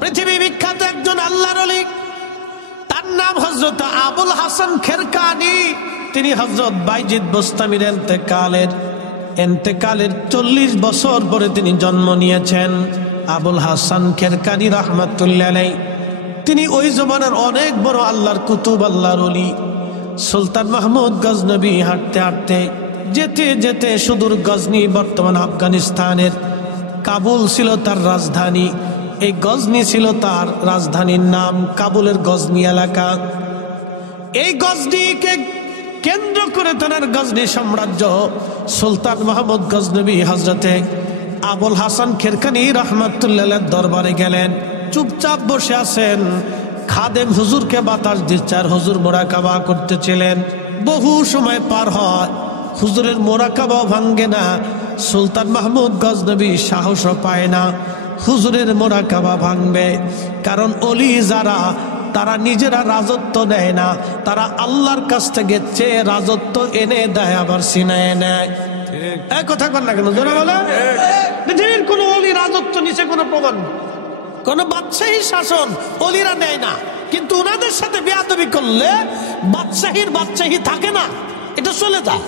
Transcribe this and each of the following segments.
পৃথিবী বিখ্যাত একজন আল্লাহর ওলি, তার নাম হযরত আবুল হাসান খেরকানি। তিনি হযরত বাইজিদ বোস্তামির এন্তেকালের 40 বছর পরে তিনি জন্ম নিয়েছেন। আবুল হাসান খেরকানি রাহমাতুল্লাহ আলাইহি, তিনি ওই জমানার অনেক বড় আল্লাহর কুতুব, আল্লাহর ওলি। সুলতান মাহমুদ গজনবী হাঁটতে হাঁটতে যেতে যেতে সুদূর গজনি, বর্তমান আফগানিস্তানের কাবুল ছিল তার রাজধানী। এই গজনি ছিল তার রাজধানীর নাম, কাবুলের গজনি এলাকা। এই গজনিকে কেন্দ্র করে তার গজনি সাম্রাজ্য। সুলতান মাহমুদ গজনবী হযরতে আবুল হাসান খেরকানি রাহমাতুল্লাহ আলাইহির দরবারে গেলেন। চুপচাপ বসে আছেন, খাদেম হুজুরকে বাতাস দিচ্ছে আর হুজুর মোরাকাবা করতেছিলেন। বহু সময় পার হয়, হুজুরের মোরাকাবাও ভাঙ্গে না। সুলতান মাহমুদ গজনবী সাহসও পায় না হুজুরের মোরাকাবা ভাঙবে। কারণ ওলি যারা, তারা নিজেরা রাজত্ব নেয় না, তারা আল্লাহর কাছ থেকে চেয়ে রাজত্ব এনে দেয়, আবার ছিনায় নেয়। এই কথা কন না কেন, জোরে বলে। পৃথিবীর কোন ওলি রাজত্ব নিচে কোনো প্রমাণ নেই, কোন বাদশাহী শাসন ওলিরা নেয় না। কিন্তু ওনাদের সাথে বেয়াদবি করলে বাদশাহী থাকে না, এটা চলে যায়।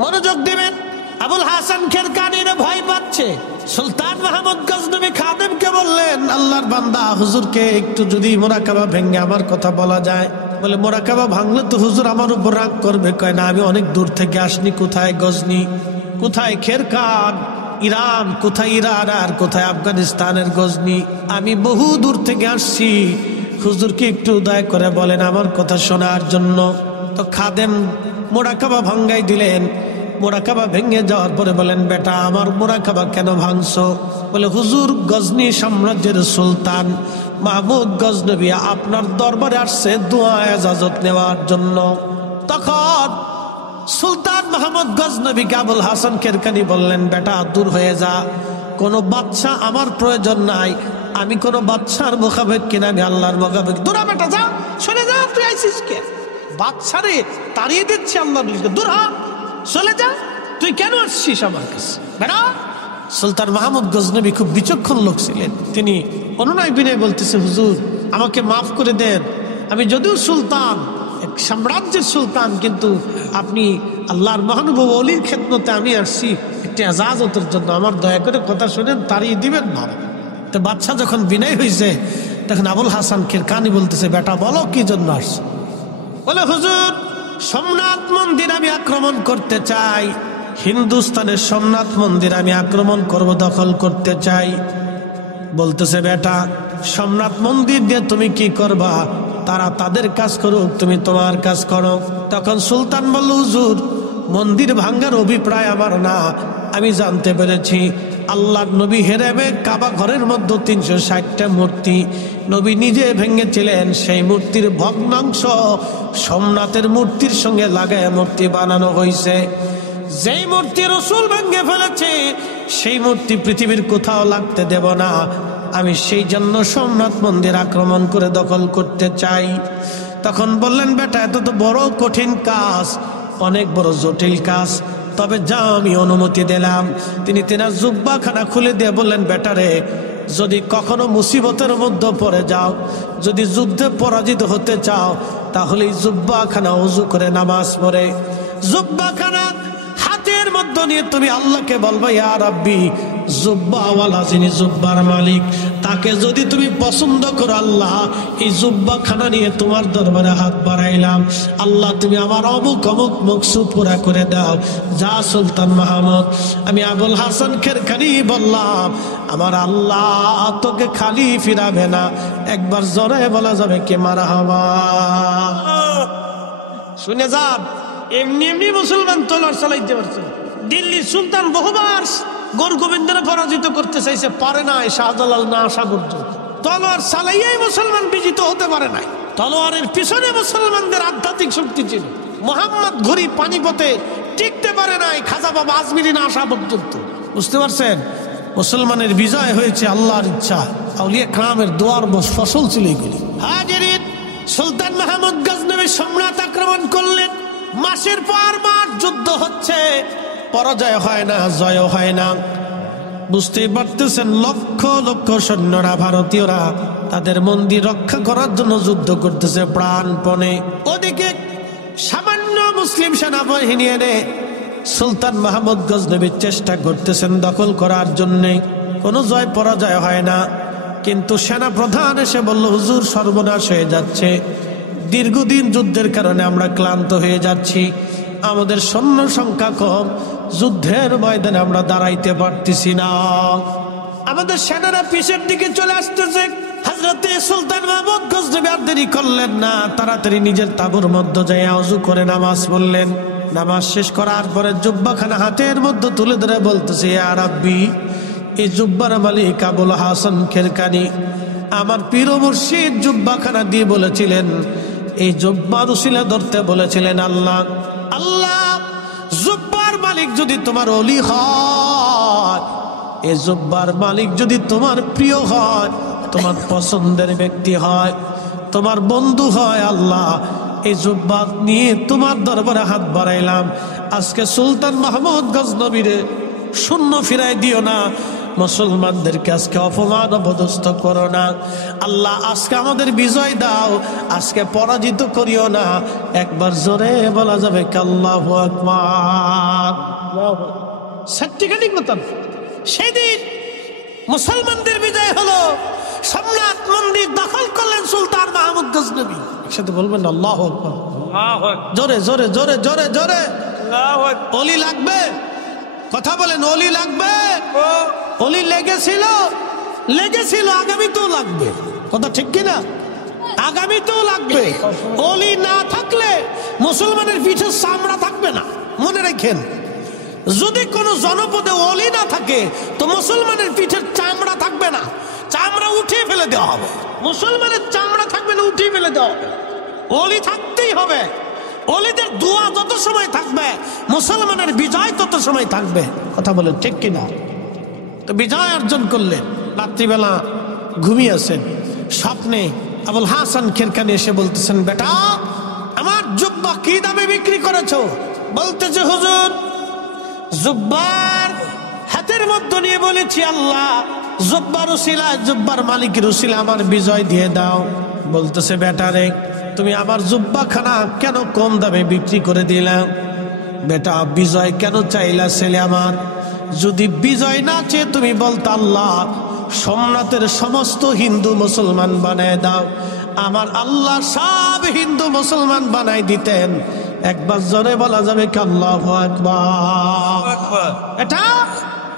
মনোযোগ দিবেন। আবুল হাসান খেরকানি ভয় পাচ্ছে। সুলতান মাহমুদ গজনবী খাদেমকে বললেন, আল্লাহর বান্দা হুজুরকে একটু যদি মোরাকাবা ভেঙে আমার কথা বলা যায়। বলে, মোরাকাবা ভাঙলে তো হুজুর আমার উপর রাগ করবে। কয় না, আমি অনেক দূর থেকে আসনি। কোথায় গজনি, কোথায় খেরকান, ইরান, কোথায় ইরান আর কোথায় আফগানিস্তানের গজনি। আমি বহু দূর থেকে আসছি, হুজুরকে একটু দয়া করে বলেন আমার কথা শোনার জন্য। তো খাদেম মোরাকাবা ভাঙ্গাই দিলেন। মোরাকাবা ভেঙে যাওয়ার পরে বলেন, বেটা আমার মোরাকাবা কেন ভাঙছো? বলে, হুজুর গজনি সাম্রাজ্যের সুলতান মাহমুদ গজনবী আপনার দরবারে আসছে দোয়া ইজাজত নেওয়ার জন্য। তখন সুলতান মাহমুদ গজনবীকে আবুল হাসান খেরকানি বললেন, বেটা দূর হয়ে যা, কোনো বাদশা আমার প্রয়োজন নাই। আমি কোনো বাদশার মোকাবেক কিনা, আমি আল্লাহর মোকাবেক। দূরা বেটা, যা, চলে যা। তুই আইসিস কে? বাদশারে তাড়িয়ে দিচ্ছে আল্লাহ, দূর হ, চলে যা। তুই কেন আসছিস আমার কাছে, বেটা? সুলতান মাহমুদ গজনবী খুব বিচক্ষণ লোক ছিলেন। তিনি অনুনয় বিনয় বলতেছে, হুজুর আমাকে মাফ করে দেন। আমি যদিও সুলতান, এক সাম্রাজ্যের সুলতান, কিন্তু আপনি আল্লাহর মহানুভব ওলির খেদমতে আমি আসছি একটি এজাজতের জন্য। আমার দয়া করে কথা শুনেন, তাড়িয়ে দিবেন না। তো বাদশা যখন বিনয় হয়েছে, তখন আবুল হাসান খেরকানি বলতেছে, বেটা বলো কি জন্য আসছো? বলে, হুজুর সোমনাথ মন্দির আমি আক্রমণ করতে চাই। হিন্দুস্তানের সোমনাথ মন্দির আমি আক্রমণ করব, দখল করতে চাই। বলতেছে, বেটা সোমনাথ মন্দির দিয়ে তুমি কি করবা? তারা তাদের কাজ করুক, তুমি তোমার কাজ করো। তখন সুলতান বলল, হুজুর মন্দির ভাঙ্গার অভিপ্রায় আমার না। আমি জানতে পেরেছি আল্লাহর নবী হেরেমে কাবা ঘরের মধ্যে 360টা মূর্তি নবী নিজে ভেঙেছিলেন। সেই মূর্তির ভগ্নাংশ সোমনাথের মূর্তির সঙ্গে লাগায় মূর্তি বানানো হয়েছে। যেই মূর্তি রাসূল ভেঙে ফেলেছে, সেই মূর্তি পৃথিবীর কোথাও লাগতে দেব না। আমি সেই জন্য সোমনাথ মন্দির আক্রমণ করে দখল করতে চাই। তখন বললেন, বেটা এত তো বড় কঠিন কাজ, অনেক বড় জটিল কাজ, তবে যাও আমি অনুমতি দিলাম। তিনি তেনার জুব্বাখানা খুলে দিয়ে বললেন, বেটারে যদি কখনো মুসিবতের মধ্যে পড়ে যাও, যদি যুদ্ধে পরাজিত হতে চাও, তাহলে জুব্বাখানা ওযু করে নামাজ পড়ে জুব্বাখানা হাতের মধ্যে নিয়ে তুমি আল্লাহকে বলবা, ইয়া রাব্বি, জুব্বাওয়ালা যিনি জুব্বার মালিক, তাকে যদি তুমি পছন্দ করো, আল্লাহ এই জুব্বাখানা নিয়ে তোমার দরবারে হাত বাড়াইলাম, আল্লাহ তুমি আমার অমুক অমুক মকসুদ পুরা করে দাও। যা সুলতান মাহমুদ, আমি আবুল হাসান খেরকানি বললাম, আমার আল্লাহ তোকে খালি ফিরাবে না। একবার জোরে বলা যাবে কে মারহাবা? শুনে যান, এমনি এমনি মুসলমান তলোয়ার চালাইতে পারছে। দিল্লির সুলতান বহুবার গোর গোবিন্দরে পরাজিত করতে চাইছে, পারে নাই, শাহজালাল না আসা পর্যন্ত। তলোয়ার চালাইয়াই মুসলমান বিজিত হতে পারে নাই। তলোয়ারের পিছনে মুসলমানদের আধ্যাত্মিক শক্তি ছিল। মোহাম্মদ ঘুরি পানিপথে টিকতে পারে নাই, খাজা বাবা আজমিরি না আসা পর্যন্ত। বুঝতে পারছেন? মুসলমানের বিজয় হয়েছে আল্লাহর ইচ্ছা, আউলিয়া কেরামের দোয়ার ফসল ছিল এগুলি। হাজিরিন, সুলতান মাহমুদ গজনবী সম্রাট আক্রমণ করলেন। মাসের পর মাস যুদ্ধ হচ্ছে, পরাজয় হয় না, জয় হয় না। বুঝতেই পারতেছেন, লক্ষ লক্ষ সৈন্যরা, ভারতীয়রা তাদের মন্দির রক্ষা করার জন্য যুদ্ধ করতেছে প্রাণপণে। ওদিকে সামান্য মুসলিম সেনাবাহিনী এনে সুলতান মাহমুদ গজনবী চেষ্টা করতেছেন দখল করার জন্য। কোনো জয় পরাজয় হয় না। কিন্তু সেনা প্রধান এসে বলল, হুজুর সর্বনাশ হয়ে যাচ্ছে, দীর্ঘদিন যুদ্ধের কারণে আমরা ক্লান্ত হয়ে যাচ্ছি, আমাদের সৈন্য সংখ্যা কম, যুদ্ধের ময়দানে আমরা দাঁড়াইতে পারতেছি না, আমাদের সেনারা পিছের দিকে চলে আসতেছে। হযরতে সুলতান মাহমুদ গজনবী আর দেরি করলেন না, তাড়াতাড়ি নিজের তাঁবুর মধ্যে যাই ওযু করে নামাজ পড়লেন। নামাজ শেষ করার পরে জুব্বাখানা হাতের মধ্যে তুলে ধরে বলতেছে, ইয়া রাব্বি, এই জুব্বার মালিক আবুল হাসান খেরকানি আমার পীর মুর্শিদ জুব্বাখানা দিয়ে বলেছিলেন, এই জুব্বার উসিলা ধরতে বলেছিলেন, আল্লাহ আল্লাহ, জুব্বার মালিক যদি তোমার ওলি হয়, এই জুব্বার মালিক যদি তোমার প্রিয় হয়, তোমার পছন্দের ব্যক্তি হয়, তোমার বন্ধু হয়, আল্লাহ এই জুব্বা নিয়ে তোমার দরবারে হাত বাড়াইলাম, আজকে সুলতান মাহমুদ গজনবীরে শূন্য ফিরাই দিও না, মুসলমানদেরকে আজকে অপমান অপদস্থ করো না, আল্লাহ আজকে আমাদের বিজয় দাও, আজকে পরাজিত করিও না। একবার জোরে বলা যাবে আল্লাহু আকবার। সত্যিকারই কথা, সেদিন মুসলমানদের বিজয় হলো, সম্রাট মন্দির দখল করলেন সুলতান মাহমুদ গজনবী। একসাথে বলবেন আল্লাহু আকবার, জোরে জোরে জোরে জোরে জোরে। ওলি লাগবে, কথা বলেন, ওলি লাগবে। ওলি লেগেছিল, লেগেছিল, আগামীতেও লাগবে, কথা ঠিক কিনা? আগামীতেও লাগবে। ওলি না থাকলে মুসলমানের পিঠে চামড়া থাকবে না, মনে রাখেন। যদি কোনো জনপদে ওলি না থাকে তো মুসলমানের পিঠের চামড়া থাকবে না, চামড়া উঠিয়ে ফেলে দেওয়া হবে। মুসলমানের চামড়া থাকবে না, উঠিয়ে ফেলে দেওয়া হবে। ওলি থাকতেই হবে। ওলিদের দোয়া যত সময় থাকবে, মুসলমানের বিজয় তত সময় থাকবে, কথা বলেন ঠিক কিনা? তো বিজয় অর্জন করলেন। রাত্রিবেলা ঘুমিয়েছেন, স্বপ্নে আবুল হাসান খেরকানি এসে বলতেছেন, বেটা আমার জুব্বা কি দামে বিক্রি করেছো? বলতেছে, হুজুর জুব্বার হাতের মধ্যে নিয়ে বলেছি, আল্লাহ জুব্বার উসিলা, জুব্বার মালিকের উসিলা আমার বিজয় দিয়ে দাও। বলতেছে, বেটা রে, তুমি আমার জুব্বাখানা কেন কম দামে বিক্রি করে দিলা? বেটা বিজয় কেন চাইলা ছেলে আমার? যদি বিজয় না চেয়ে তুমি বলতো, আল্লাহ সোমনাথের সমস্ত হিন্দু মুসলমান বানায় দাও, আমার আল্লাহ সব হিন্দু মুসলমান বানাই দিতেন। একবার জোরে বলা যাবে কি আল্লাহু আকবার। এটা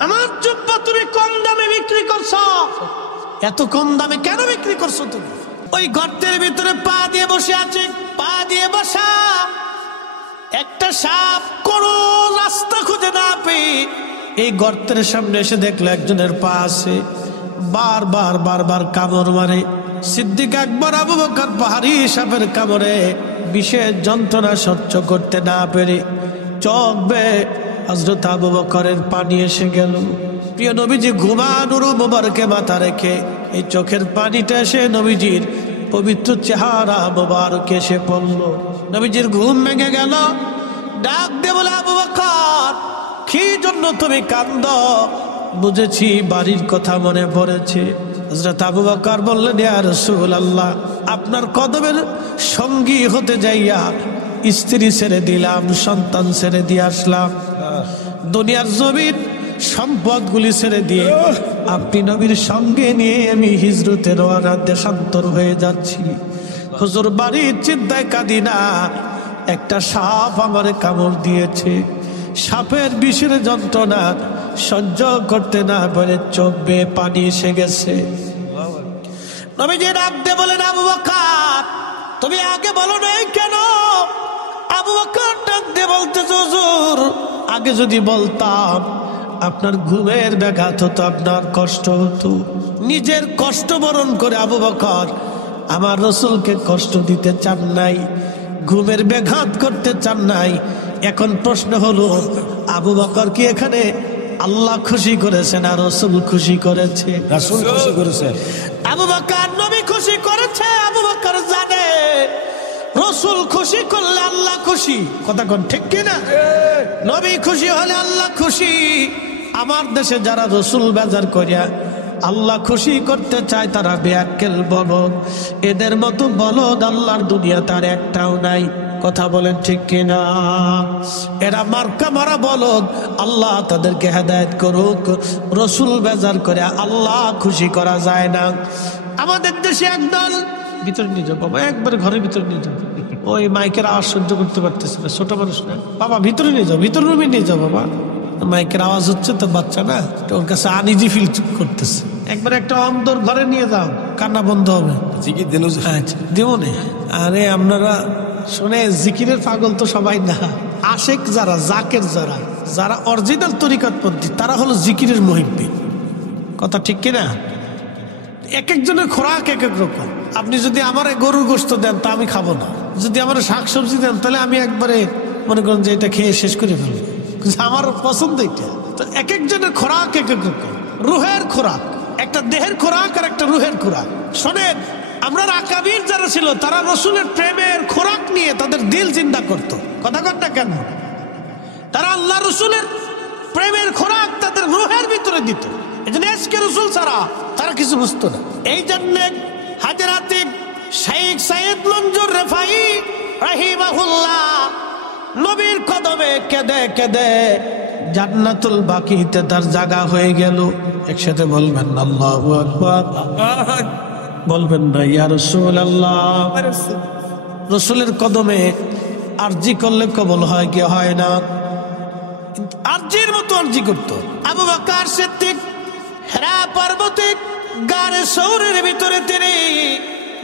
আমার জুব্বা তুমি কম দামে বিক্রি করছো। এত কম দামে কেন বিক্রি করছো তুমি? ওই গর্তের ভিতরে পা দিয়ে বসে আছে, পা দিয়ে বসা একটা সাপ কোনো রাস্তা খুঁজে না পেয়ে এই গর্তের সামনে এসে দেখলো একজনের পা আছে, বারবার বারবার কামড় মারে। সিদ্দিক আকবর আবু বকর পাহাড়ি সাপের কামড়ে বিশেষ যন্ত্রণা সহ্য করতে না পেরে চোখ বেয়ে হযরত আবু বকরের পানি এসে গেল। প্রিয় নবীজি ঘুমানোর মোবারকে মাথা রেখে এই চোখের পানিটা এসে নবীজির পবিত্র চেহারা মোবারকে এসে পড়ল। নবীজির ঘুম ভেঙে গেল। ডাক দিয়ে বলে, আবু বকর কি জন্য তুমি কাঁদো? বুঝেছি বাড়ির কথা মনে পড়েছে। হযরত আবু বকর বললেন, ইয়া রাসূলুল্লাহ, আপনার কদমের সঙ্গী হতে যাইয়া স্ত্রী ছেড়ে দিলাম, সন্তান ছেড়ে দিয়ে আসলাম, দুনিয়ার জমিন সম্পদগুলি ছেড়ে দিয়ে আপনি নবীর সঙ্গে নিয়ে আমি হিজরতের রওনা দেশান্তর হয়ে যাচ্ছি। হুজুর বাড়ির চিন্তায় কাঁদি না, একটা সাপ আমারে কামড় দিয়েছে, সাপের বিষের যন্ত্রণা সহ্য করতে না পারে চোখ বেয়ে পানি এসে গেছে। নবীজি ডাক দিয়ে বলেন, আবু বকর তুমি আগে বলো নাই কেন? আবু বকর ডাক দিয়ে বলতেছে, হুজুর আগে যদি বলতাম আপনার ঘুমের ব্যাঘাত হতো, আপনার কষ্ট হতো। নিজের কষ্ট বরণ করে আবু বকর আমার রাসূলকে কষ্ট দিতে চান নাই, ঘুমের ব্যাঘাত করতে চান নাই। এখন প্রশ্ন হলো, আবু বকর কি এখানে আল্লাহ খুশি করেছে না রাসূল খুশি করেছে? রাসূল খুশি করেছে। আবু বকর নবী খুশি করেছে। আবু বকর জানে রাসূল খুশি করলে আল্লাহ খুশি, কথা কোন ঠিক কিনা? নবী খুশি হলে আল্লাহ খুশি। আমার দেশে যারা রসুল বাজার করিয়া আল্লাহ খুশি করতে চায় তারা বেয়াক্কেল বলদ। এদের মতো বলদ আল্লাহর দুনিয়া তার একটাও নাই। কথা বলেন ঠিক কিনা? এরা মার্কা মারা বলদ। আল্লাহ তাদেরকে হেদায়েত করুক। রসুল বাজার করে আল্লাহ খুশি করা যায় না। আমাদের দেশে একদল ভিতরে নিয়ে যাও বাবা, একবারে ঘরের ভিতরে নিয়ে যাও। ওই মাইকের আওয়াজ সহ্য করতে পারতেছে না, ছোট মানুষ না বাবা, ভিতরে নিয়ে যাও, ভিতর রুমে নিয়ে যাও বাবা। মাইকের আওয়াজ হচ্ছে তো বাচ্চা না, ওর কাছে আনইজি ফিল করতেছে। একবার একটা অন্তর ঘরে নিয়ে যাও, কান্না বন্ধ হবে। দিব না। আরে আপনারা শুনে জিকিরের পাগল তো সবাই না, আশেক যারা, জাকের যারা, যারা অরিজিনাল তরিকতপন্থী তারা হলো জিকিরের মুহিব্বি। কথা ঠিক কিনা? এক একজনের খোরাক এক এক রকম। আপনি যদি আমার গরুর গোশত দেন তা আমি খাবো না, যদি আমার শাকসবজি দেন তাহলে আমি একবারে মনে করেন যে এটা খেয়ে শেষ করে ফেলবো। আমার পছন্দ এটা। তো এক একজনের খোরাক এক এক রকম। রুহের খোরাক একটা, দেহের খোরাক আর একটা রুহের খোরাক। শোনেন, আমরা আকাবির যারা ছিল তারা রসুলের প্রেমের খোরাক নিয়ে তাদের দিল চিন্তা করতো। কথা কথা কেন? তারা আল্লাহ রসুলের প্রেমের খোরাক তাদের রুহের ভিতরে দিত। এই জন্য এসকে রসুল ছাড়া তারা কিছু বুঝতো না। এই জন্য হাজরাতে শেখ সাইয়েদ মঞ্জুর রেফাই রাহিমাহুল্লাহ নবীর কদমে কেঁদে কেঁদে জান্নাতুল বাকিতে তার জায়গা হয়ে গেল। একসাথে বলবেন আল্লাহু আকবার। বলবেন না ইয়া রাসূলুল্লাহ। রসুলের কদমে আরজি করলে কবুল হয় কি হয় না? আরজির মতো আরজি করতো আবু বকর সিদ্দিক। হেরা পর্বতে গারে সৌরের ভিতরে তিনি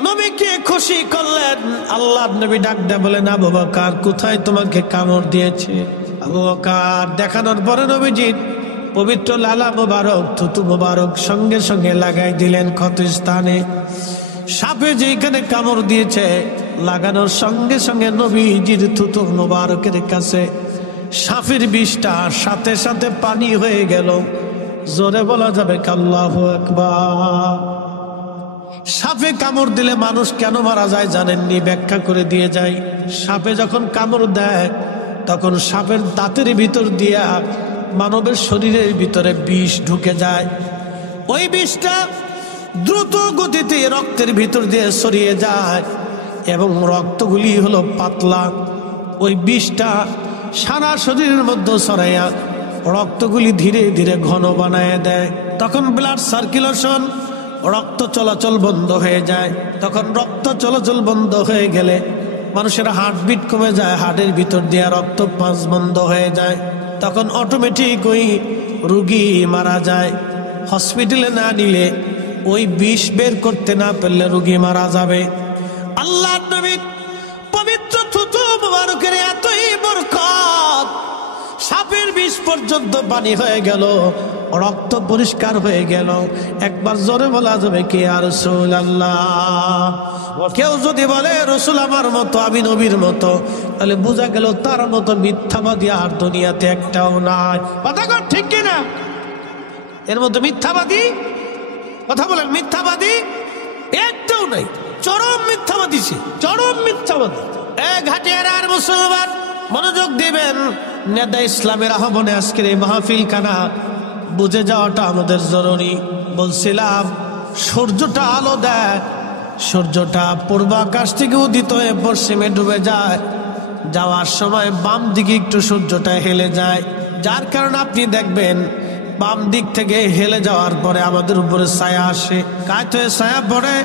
নবীকে খুশি করলেন। আল্লাহর নবী ডাক দেয়া বলেন, আবু বকর কোথায় তোমাকে কামড় দিয়েছে? আবু বকর দেখানোর পরে নবীজি পবিত্র লালা মুবারক, থুতু মুবারক সঙ্গে সঙ্গে লাগাই দিলেন ক্ষত স্থানে। সাপে যেখানে কামড় দিয়েছে লাগানোর সঙ্গে সঙ্গে নবীজির থুতু মুবারকের কাছে সাপের বিষটা সাথে সাথে পানি হয়ে গেল। জোরে বলা যাবে আল্লাহু আকবার। সাপে কামড় দিলে মানুষ কেন মারা যায় জানেননি? ব্যাখ্যা করে দিয়ে যায়। সাপে যখন কামড় দেয় তখন সাপের দাঁতের ভিতর দিয়া মানবের শরীরের ভিতরে বিষ ঢুকে যায়। ওই বিষটা দ্রুত গতিতে রক্তের ভিতর দিয়ে ছড়িয়ে যায় এবং রক্তগুলি হলো পাতলা। ওই বিষটা সারা শরীরের মধ্যে ছড়াইয়া রক্তগুলি ধীরে ধীরে ঘন বানায় দেয়। তখন ব্লাড সার্কুলেশন, রক্ত চলাচল বন্ধ হয়ে যায়। তখন রক্ত চলাচল বন্ধ হয়ে গেলে মানুষের হার্টবিট কমে যায়, হার্টের ভিতর দিয়ে রক্ত পাস বন্ধ হয়ে যায়। তখন অটোমেটিক ওই রুগী মারা যায়। হসপিটালে না নিলে, ওই বিষ বের করতে না পারলে রুগী মারা যাবে। আল্লাহর নবী পবিত্র থুতু মুবারকের এতই বরকত, সাপের বিষ পর্যন্ত পানি হয়ে গেল, রক্ত পরিষ্কার হয়ে গেল। একবার জোরে বলা যাবে কি ইয়া রাসূলুল্লাহ? কেউ যদি বলে রসুল আমার মতো, আমি নবীর মতো, তাহলে বোঝা গেল তার মতো মিথ্যাবাদী আর দুনিয়াতে একটাও নাই। কথা কর ঠিক কিনা? এর মতো মিথ্যাবাদী, কথা বলেন, মিথ্যাবাদী একটাও নাই। চরম মিথ্যাবাদী সে, চরম মিথ্যাবাদী। ঘাটিয়ার আর মুসলমান মনোযোগ দিবেন। নেতা ইসলামের আহ্বানে আজকের এই মাহফিল খানা বুঝে যাওয়াটা আমাদের জরুরি। বলছিলাম সূর্যটা আলো দেয়, সূর্যটা পূর্ব আকাশ থেকে উদিত হয়ে পশ্চিমে ডুবে যায়। যাওয়ার সময় বাম দিকে একটু সূর্যটা হেলে যায়, যার কারণে আপনি দেখবেন বাম দিক থেকে হেলে যাওয়ার পরে আমাদের উপরে ছায়া আসে, কাত হয়ে ছায়া পড়ে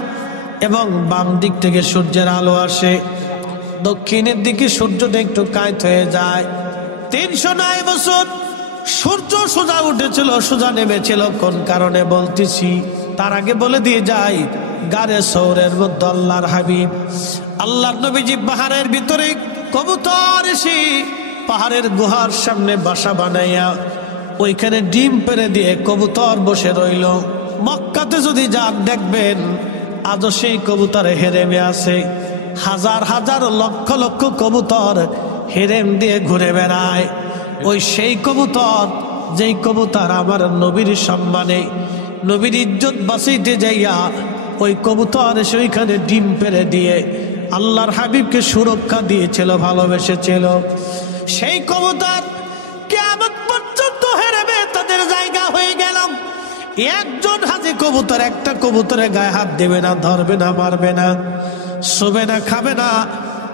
এবং বাম দিক থেকে সূর্যের আলো আসে। দক্ষিণের দিকে সূর্যটা একটু কাত হয়ে যায়। 309 বছর সূর্য সোজা উঠেছিল, সোজা নেমেছিল। কোন কারণে বলতেছি তার আগে বলে দিয়ে যাই, গারে সৌরের মধ্যে আল্লাহর হাবিব আল্লাহর নবীজি পাহাড়ের ভিতরে কবুতর এসে পাহাড়ের গুহার সামনে বাসা বানাইয়া ওইখানে ডিম পেড়ে দিয়ে কবুতর বসে রইল। মক্কাতে যদি যান দেখবেন আজও সেই কবুতর হেরেমে আছে। হাজার হাজার লক্ষ লক্ষ কবুতর হেরেম দিয়ে ঘুরে বেড়ায়। ওই সেই কবুতর, যেই কবুতর আমার নবীর সম্মানে, নবীর ইজ্জত বাঁচাইতে যাইয়া ওই কবুতর এসে ওইখানে ডিম পেড়ে দিয়ে আল্লাহর হাবিবকে সুরক্ষা দিয়েছিল, ভালোবেসেছিল। সেই কবুতর কিয়ামত পর্যন্ত হেরেমে তাদের জায়গা হয়ে গেল। একজন হাজি কবুতর একটা কবুতরের গায়ে হাত দেবে না, ধরবে না, মারবে না, শোবে না, খাবে না।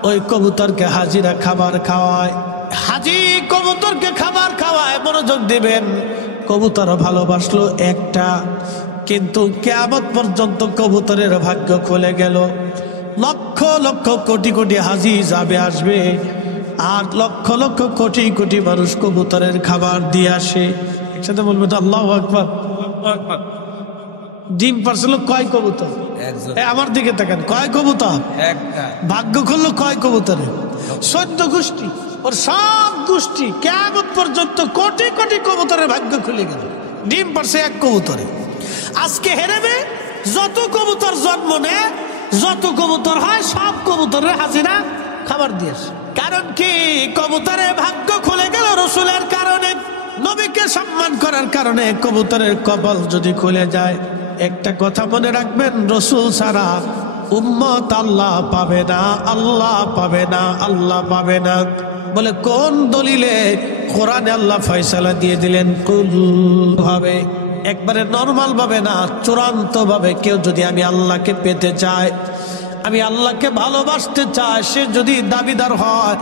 ওই কবুতরকে হাজিরা খাবার খাওয়ায়, হাজি কবুতরকে খাবার খাওয়ায়। মনোযোগ দিবেন, কবুতর ভালোবাসলো একটা, কিন্তু কিয়ামত পর্যন্ত কবুতরের ভাগ্য খুলে গেল। লক্ষ লক্ষ কোটি কোটি হাজি যাবে আসবে, আর লক্ষ লক্ষ কোটি কোটি মানুষ কবুতরের খাবার দিয়ে আসে। একসাথে বলবে তো আল্লাহু আকবার। ডিম পারছিল কয় কবুতর? আমার দিকে তাকান, কয় কবুতর? ভাগ্য খুললো কয় কবুতরে? 14 গোষ্ঠী। ওর সব গোষ্ঠী কিয়ামত পর্যন্ত কোটি কোটি কবুতরের ভাগ্য খুলে গেল, ডিম পারছে এক কবুতরে। আজকে হেরেবে যত কবুতর জন্ম নেয়, যত কবুতর হয়, সব কবুতরের হাজিরা খাবার দিয়েছে। কারণ কি? কবুতরের ভাগ্য খুলে গেল রসুলের কারণে, নবীকে সম্মান করার কারণে। কবুতরের কপাল যদি খুলে যায়, একটা কথা মনে রাখবেন, রসুল ছাড়া উম্মত আল্লাহ পাবে না, আল্লাহ পাবে না, আল্লাহ পাবে না। বলে কোন দলিলে? কোরআনে আল্লাহ ফয়সালা দিয়ে দিলেন, কুল ভাবে, একবারে নরমাল ভাবে না, চূড়ান্ত ভাবে। কেউ যদি আমি আল্লাহকে পেতে চায়, আমি আল্লাহকে ভালোবাসতে চাই, সে যদি দাবিদার হয়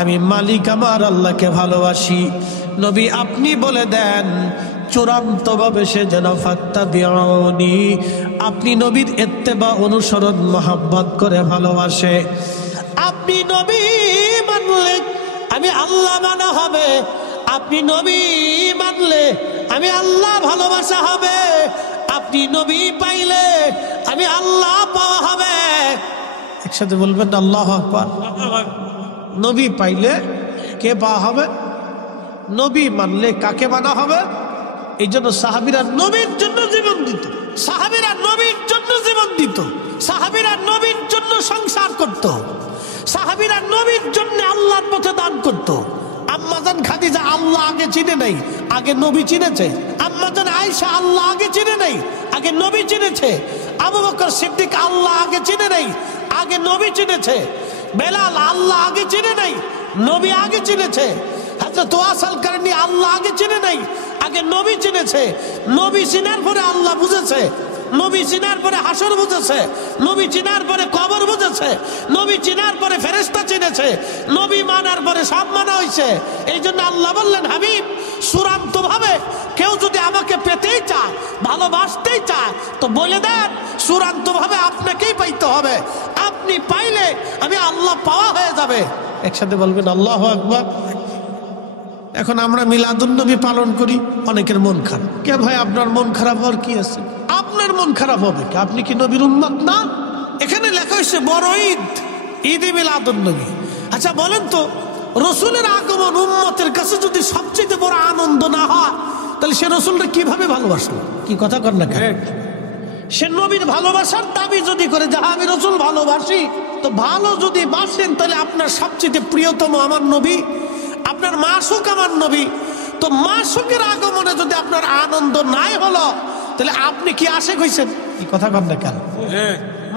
আমি মালিক আমার আল্লাহকে ভালোবাসি, নবী আপনি বলে দেন চূড়ান্ত ভাবে সে যেন ফাত্তাবিউনি, আপনি নবীর ইত্তেবা অনুসরণ মহব্বত করে ভালোবাসে। আপনি নবী মানলে আমি আল্লাহ মানা হবে, আপনি নবী মানলে আমি আল্লাহ ভালোবাসা হবে, আপনি নবী পাইলে আমি আল্লাহ পাওয়া হবে। একসাথে বলবেন আল্লাহু আকবার। নবী পাইলে কে পাওয়া হবে? নবী মানলে কাকে মানা হবে? এই জন্য সাহাবীরা নবীর জন্য জীবন দিত, সাহাবীরা নবীর জন্য জীবন দিত, সাহাবীরা নবীর জন্য সংসার করত, সাহাবীরা নবীর জন্য আল্লাহর পথে দান করত। আম্মাজান খাদিজা আল্লাহ আগে চিনে নাই, আগে নবী চিনেছে। আম্মাজান আয়েশা আল্লাহ আগে চিনে নাই, আগে নবী চিনেছে। আবু বকর সিদ্দিক আল্লাহ আগে চিনে নাই, আগে নবী চিনেছে। বেলাল আল্লাহ আগে চিনে নাই, নবী আগে চিনেছে। হযরত ওয়াসাল কারনী আল্লাহ আগে চিনে নাই, আগে নবী চিনেছে। নবী চিনার পরে আল্লাহ বুঝেছে, নবী চিনার পরে হাসর বুঝেছে, নবী চিনার পরে কবর বুঝেছে, নবী চিনার পরে ফেরেশতা চিনেছে, নবী মানার পরে সব মানা হয়েছে। এই জন্য আল্লাহ বললেন, হাবিব চূড়ান্ত ভাবে কেউ যদি আমাকে পেতেই চায়, ভালোবাসতেই চায়, তো বলে দেন চূড়ান্ত ভাবে আপনাকেই পাইতে হবে। আপনি পাইলে আমি আল্লাহ পাওয়া হয়ে যাবে। একসাথে বলবেন আল্লাহু আকবার। এখন আমরা মিলাদুন্নবী পালন করি, অনেকের মন খারাপ। কে ভাই আপনার মন খারাপ হওয়ার কি আছে? আপনার মন খারাপ হবে কি? আপনি কি নবীর উম্মত না? এখানে লেখা হয়েছে বড় ঈদ, ঈদে মিলাদুন্নবী। আচ্ছা বলেন তো, রসুলের আগমন উম্মতের কাছে যদি সবচেয়ে বড় আনন্দ না হয়, তাহলে সে রসুলটা কিভাবে ভালোবাসলো? কি কথা কর না কেন? সে নবীর ভালোবাসার দাবি যদি করে যে আমি রসুল ভালোবাসি, তো ভালো যদি বাসেন তাহলে আপনার সবচেয়ে প্রিয়তম আমার নবী, আপনার মাসুক আমার নবী। তো মাসুকের আগমনে যদি আপনার আনন্দ নাই হলো, তাহলে আপনি কি আশিক হইছেন? কি কথা কর না কেন?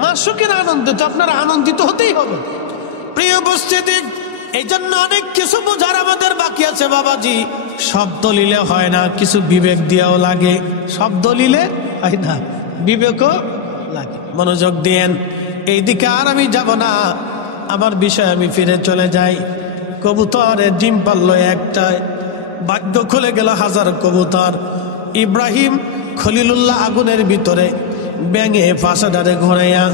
মাসুকের আনন্দে তো আপনার আনন্দিত হতেই হবে। প্রিয় উপস্থিতি, এই জন্য অনেক কিছু বোঝার আমাদের বাকি আছে বাবাজি। সব দলিলে হয় না, কিছু বিবেক দিয়েও লাগে। সব দলিলে হয় না, বিবেকও লাগে। মনোযোগ দিয়েন, এইদিকে আর আমি যাব না, আমার বিষয় আমি ফিরে চলে যাই। কবুতরের ডিম পারলো একটাই, ভাগ্য খুলে গেল হাজার কবুতর। ইব্রাহিম খলিলুল্লাহ আগুনের ভিতরে ব্যাঙে ফাঁসাডারে ঘোরাইয়া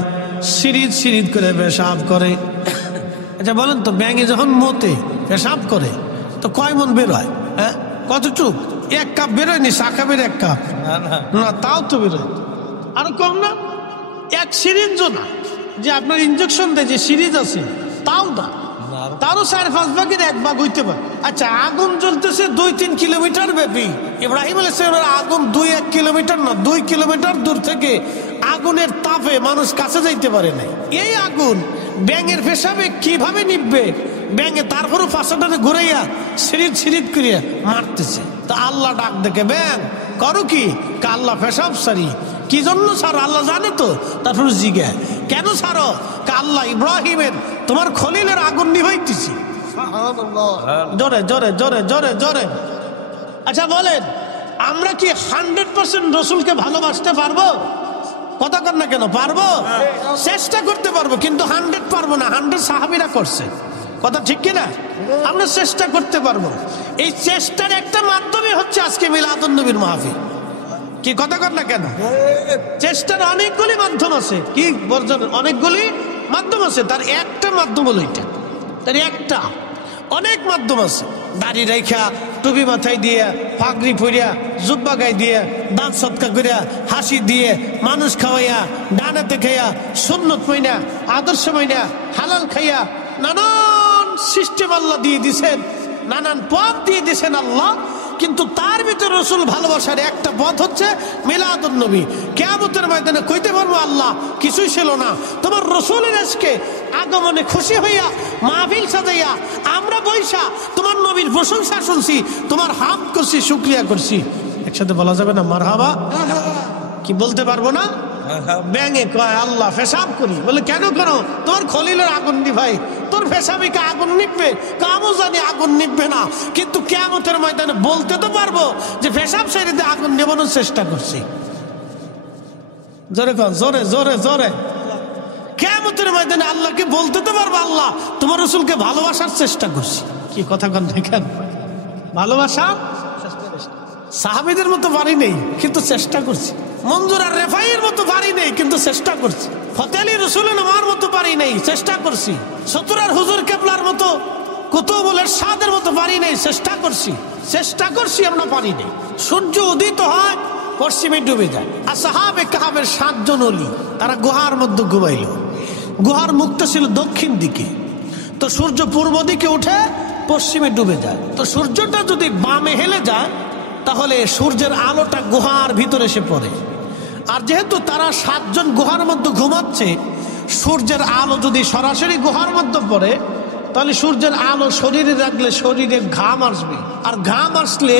সিরিজ সিরিজ করে পেশাব করে। আচ্ছা বলেন তো, ব্যাঙে যখন মতে পেশাব করে তো কয় মন বের হয়? হ্যাঁ, কতটুক? 1 কাপ বেরোয়নি, সাকাবের 1 কাপ না, তাও তো বেরোয়। আরো কম না, 1 সিরিঞ্জও না, যে আপনার ইনজেকশন দেয় যে সিরিজ আছে তাও না, তারও 4-5 ভাগের 1 ভাগ হইতে পারে। আচ্ছা, আগুন জ্বলতেছে 2-3 কিলোমিটার ব্যাপী। ইব্রাহিম আলাইহিস সালামের আগুন 2-1 কিলোমিটার না, 2 কিলোমিটার দূর থেকে আগুনের তাপে মানুষ কাছে যাইতে পারে না। এই আগুন ব্যাঙের পেশাবে কিভাবে নিববে? ব্যাঙে তারপরও ফাঁসাটারে ঘুরাইয়া সিরিজ সিরিজ করিয়া মারতেছে। তা আল্লাহ ডাক দেখে, ব্যাং করো কি? আল্লাহ পেশাব সারি। কি জন্য ছাড়ো আল্লাহ জানে তো। তারপর জিজ্ঞাসা, কেন ছাড়ো? আল্লাহ ইব্রাহিমের তোমার খলিলের আগুন নিভাইতেছি। জোরে জোরে জোরে জোরে জোরে। আচ্ছা বলেন, আমরা কি 100% রসুলকে ভালোবাসতে পারবো? কথা কর না কেন, পারবো? চেষ্টা করতে পারবো, কিন্তু 100 পারবো না। 100 সাহাবীরা করছে, কথা ঠিক কিনা? আমরা চেষ্টা করতে পারবো। এই চেষ্টার একটা মাধ্যমে হচ্ছে আজকে মিলাদুন নবীর মাহফিল। কি কথা কর না কেন? চেষ্টার অনেকগুলি মাধ্যম আছে, কি বর্জন, অনেকগুলি মাধ্যম আছে, তার একটা মাধ্যম হলো এটা। তার একটা, অনেক মাধ্যম আছে। দাড়ি রেখা, টুপি মাথায় দিয়ে, পাগড়ি পরিয়া, জুব্বা গায়ে দিয়ে, দান সৎকা করিয়া, হাসি দিয়ে, মানুষ খাওয়াইয়া, ডানাতে খাইয়া, সুন্নত মাইনা, আদর্শ মাইনা, হালাল খাইয়া, নানান সিস্টেম আল্লাহ দিয়ে দিছেন, নানান পথ দিয়ে দিছেন আল্লাহ। কিন্তু তার ভিতরে রসুল ভালোবাসার একটা পথ হচ্ছে মিলাদুন নবী। কিয়ামতের ময়দানে কইতে পারবো আল্লাহ কিছুই ছিল না, তোমার রসুলের আজকে আগমনে খুশি হইয়া মাহফিল সাজাইয়া আমরা বৈশা তোমার নবীর প্রশংসা শুনছি, তোমার হামদ করছি, শুকরিয়া করছি। একসাথে বলা যাবে না মারহাবা? কি বলতে পারবো না? ব্যাঙে কয় আল্লাহ পেশাব করি, বলে কেন করো? তোর খলিলের আগুন নিভাই, তোর পেশাবিকে আগুন নিভবে, কামও জানি আগুন নিভবে না, কিন্তু কিয়ামতের ময়দানে বলতে তো পারবো যে পেশাব শরীরে আগুন নেবানোর চেষ্টা করছি। জোরে কন, জোরে জোরে জোরে। কিয়ামতের ময়দানে আল্লাহকে বলতে তো পারবো আল্লাহ তোমার রসুলকে ভালোবাসার চেষ্টা করছি। কি কথা কন দেখেন, ভালোবাসা সাহাবীদের মতো পারি নেই, কিন্তু চেষ্টা করছি। মঞ্জুর আর রেফাইয়ের মতো পারি নেই, কিন্তু চেষ্টা করছি। ফতেহ আলী রসুলের আমার মতো পারি নেই, চেষ্টা করছি। সতুরার হুজুর কেবলার মতো, কুতুবুল ইরশাদের মতো পারি নেই, চেষ্টা করছি। চেষ্টা করছি, আমরা পারি নেই। সূর্য উদিত হয়, পশ্চিমে ডুবে যায়। আসহাবে কাহাবের 7 জন ওলি, তারা গুহার মধ্যে ঘুমাইল। গুহার মুখটা ছিল দক্ষিণ দিকে, তো সূর্য পূর্ব দিকে উঠে পশ্চিমে ডুবে যায়। তো সূর্যটা যদি বামে হেলে যায় তাহলে সূর্যের আলোটা গুহার ভিতরে এসে পড়ে। আর যেহেতু তারা 7 জন গুহার মধ্যে ঘুমাচ্ছে, সূর্যের আলো যদি সরাসরি গুহার মধ্যে পড়ে তাহলে সূর্যের আলো শরীরে রাখলে শরীরে ঘাম আসবে, আর ঘাম আসলে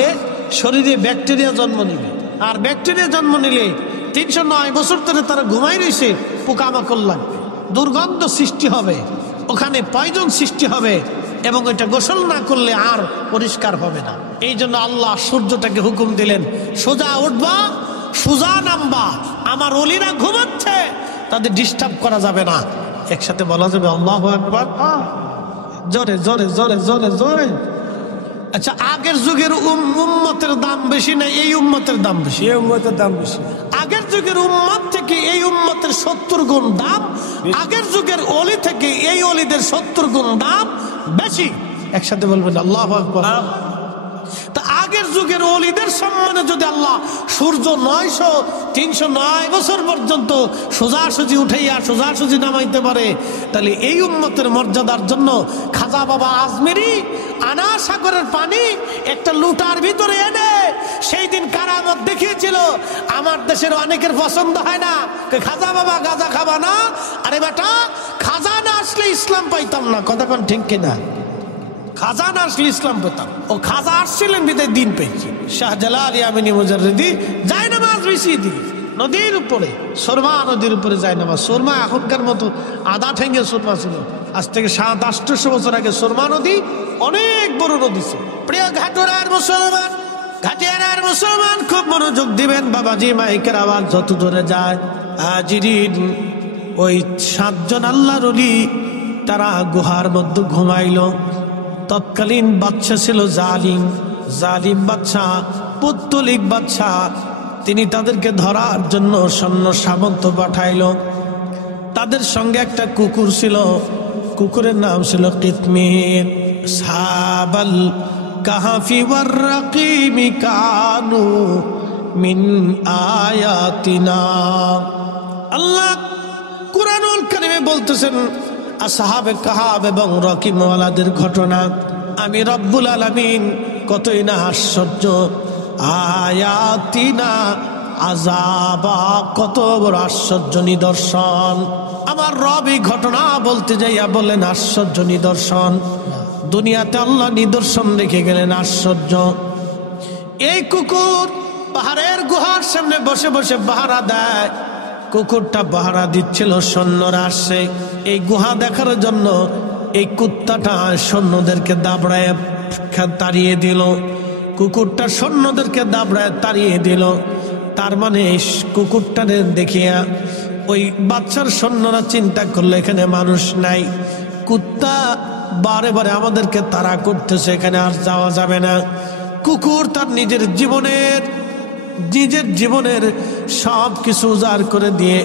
শরীরে ব্যাকটেরিয়া জন্ম নেবে, আর ব্যাকটেরিয়া জন্ম নিলে 309 বছর ধরে তারা ঘুমাই রয়েছে, পোকামাকড় লাগবে, দুর্গন্ধ সৃষ্টি হবে, ওখানে পয়জন সৃষ্টি হবে, এবং এটা গোসল না করলে আর পরিষ্কার হবে না। এই জন্য আল্লাহ সূর্যটাকে হুকুম দিলেন, সোজা উঠবা, সোজা নামবা। আমার ওলিরা ঘুমাচ্ছে, তাদের ডিস্টার্ব করা যাবে না। একসাথে বলা যাবে আল্লাহু আকবার, জোরে জোরে জোরে জোরে জোরে। আচ্ছা, আগের যুগের উম্মতের দাম বেশি না এই উম্মতের দাম বেশি? এই উম্মতের দাম বেশি। আগের যুগের উম্মত থেকে এই উম্মতের 70 গুণ দাম, আগের যুগের ওলি থেকে এই ওলিদের 70 গুণ দাম বেশি। একসাথে বলবেন আল্লাহু আকবার। তা আগের যুগের ওলিদের সম্মানে যদি আল্লাহ সূর্য 309 বছর পর্যন্ত সোজাসুজি উঠাইয়া সোজাসুজি নামাইতে পারে, তাহলে এই উম্মতের মর্যাদার জন্য খাজা বাবা আজমেরি আনা সাগরের পানি একটা লুটার ভিতরে এনে সেই দিন কারামত দেখিয়েছিল। আমার দেশের অনেকের পছন্দ হয় না, খাজা বাবা গাঁজা খাবা না, আরে বেটা খাজা না আসলে ইসলাম পাইতাম না। কতক্ষণ ঠিক কিনা? খাজা না আসলে ইসলাম পেতাম, ও খাজা আসছিলেন বিদায় দিন পেয়েছি। শাহজালাল ইয়ামিনী মুজাররিদি জায়নামাজ বিছিয়ে দিয়ে নদীর উপরে, সুরমা নদীর উপরে জায়নামাজ। সুরমা এখনকার মতো আধা ঠেঙ্গে সুরমা ছিল, আজ থেকে 700-800 বছর আগে সুরমা নদী অনেক বড় নদী ছিল। প্রিয় ঘাটুরার মুসলমান, ঘাটিয়ারার মুসলমান, খুব মনোযোগ দিবেন বাবাজি, মাইকের আওয়াজ যত দূরে যায়। হাজিরিন, ওই 7 জন আল্লাহর ওলি তারা গুহার মধ্যে ঘুমাইল। তৎকালীন বাদশা ছিল জালিম, জালিম বাদশা, পৌত্তলিক বাদশা। তিনি তাদেরকে ধরার জন্য সৈন্য সামন্ত পাঠাইল। তাদের সঙ্গে একটা কুকুর ছিল, কুকুরের নাম ছিল কিতমির। সাহাবাল কাহাফি ওয়ার রাকিমি কানু মিন আয়াতিনা। আল্লাহ কুরআনুল কারীমে বলতেছেন আসহাবে কাহাব এবং রকিমওয়ালাদের ঘটনা। আমি রব্বুল আলামিন কতই না আশ্চর্য, আয়াতিনা আযাবা, কত বড় আশ্চর্য নিদর্শন। আমার রব এই ঘটনা বলতে যাইয়া বললেন আশ্চর্য নিদর্শন। দুনিয়াতে আল্লাহ নিদর্শন রেখে গেলেন আশ্চর্য। এই কুকুর পাহাড়ের গুহার সামনে বসে বসে পাহারা দেয়। কুকুরটা পাহারা দিচ্ছিল, সৈন্যরা আসছে এই গুহা দেখার জন্য। এই কুত্তাটা সৈন্যদেরকে দাবড়ায় তাড়িয়ে দিল। কুকুরটা সৈন্যদেরকে দাবড়ায় তাড়িয়ে দিল। তার মানে কুকুরটাকে দেখিয়া ওই বাচ্চার সৈন্যরা চিন্তা করলো এখানে মানুষ নাই, কুত্তা বারে বারে আমাদেরকে তাড়া করতেছে, এখানে আর যাওয়া যাবে না। কুকুর তার নিজের জীবনের সব কিছু উজাড় করে দিয়ে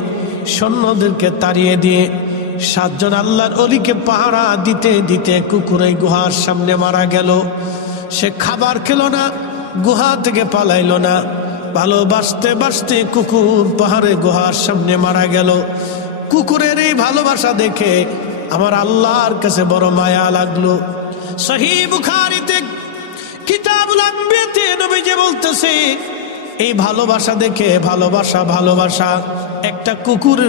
সৈন্যদেরকে তাড়িয়ে দিয়ে 7 জন আল্লাহর ওলিকে পাহারা দিতে দিতে কুকুর এই গুহার সামনে মারা গেল। সে খাবার খেলো না, গুহা থেকে পালাইলো না, ভালোবাসতে বাসতে কুকুর পাহাড়ে গুহার সামনে মারা গেল। কুকুরের এই ভালোবাসা দেখে আমার আল্লাহর কাছে বড় মায়া লাগলো। সহিহ বুখারীতে কিতাবুল আম্বিয়াতে নবীজি বলতেছে এই ভালোবাসা দেখে, ভালোবাসা একটা কুকুর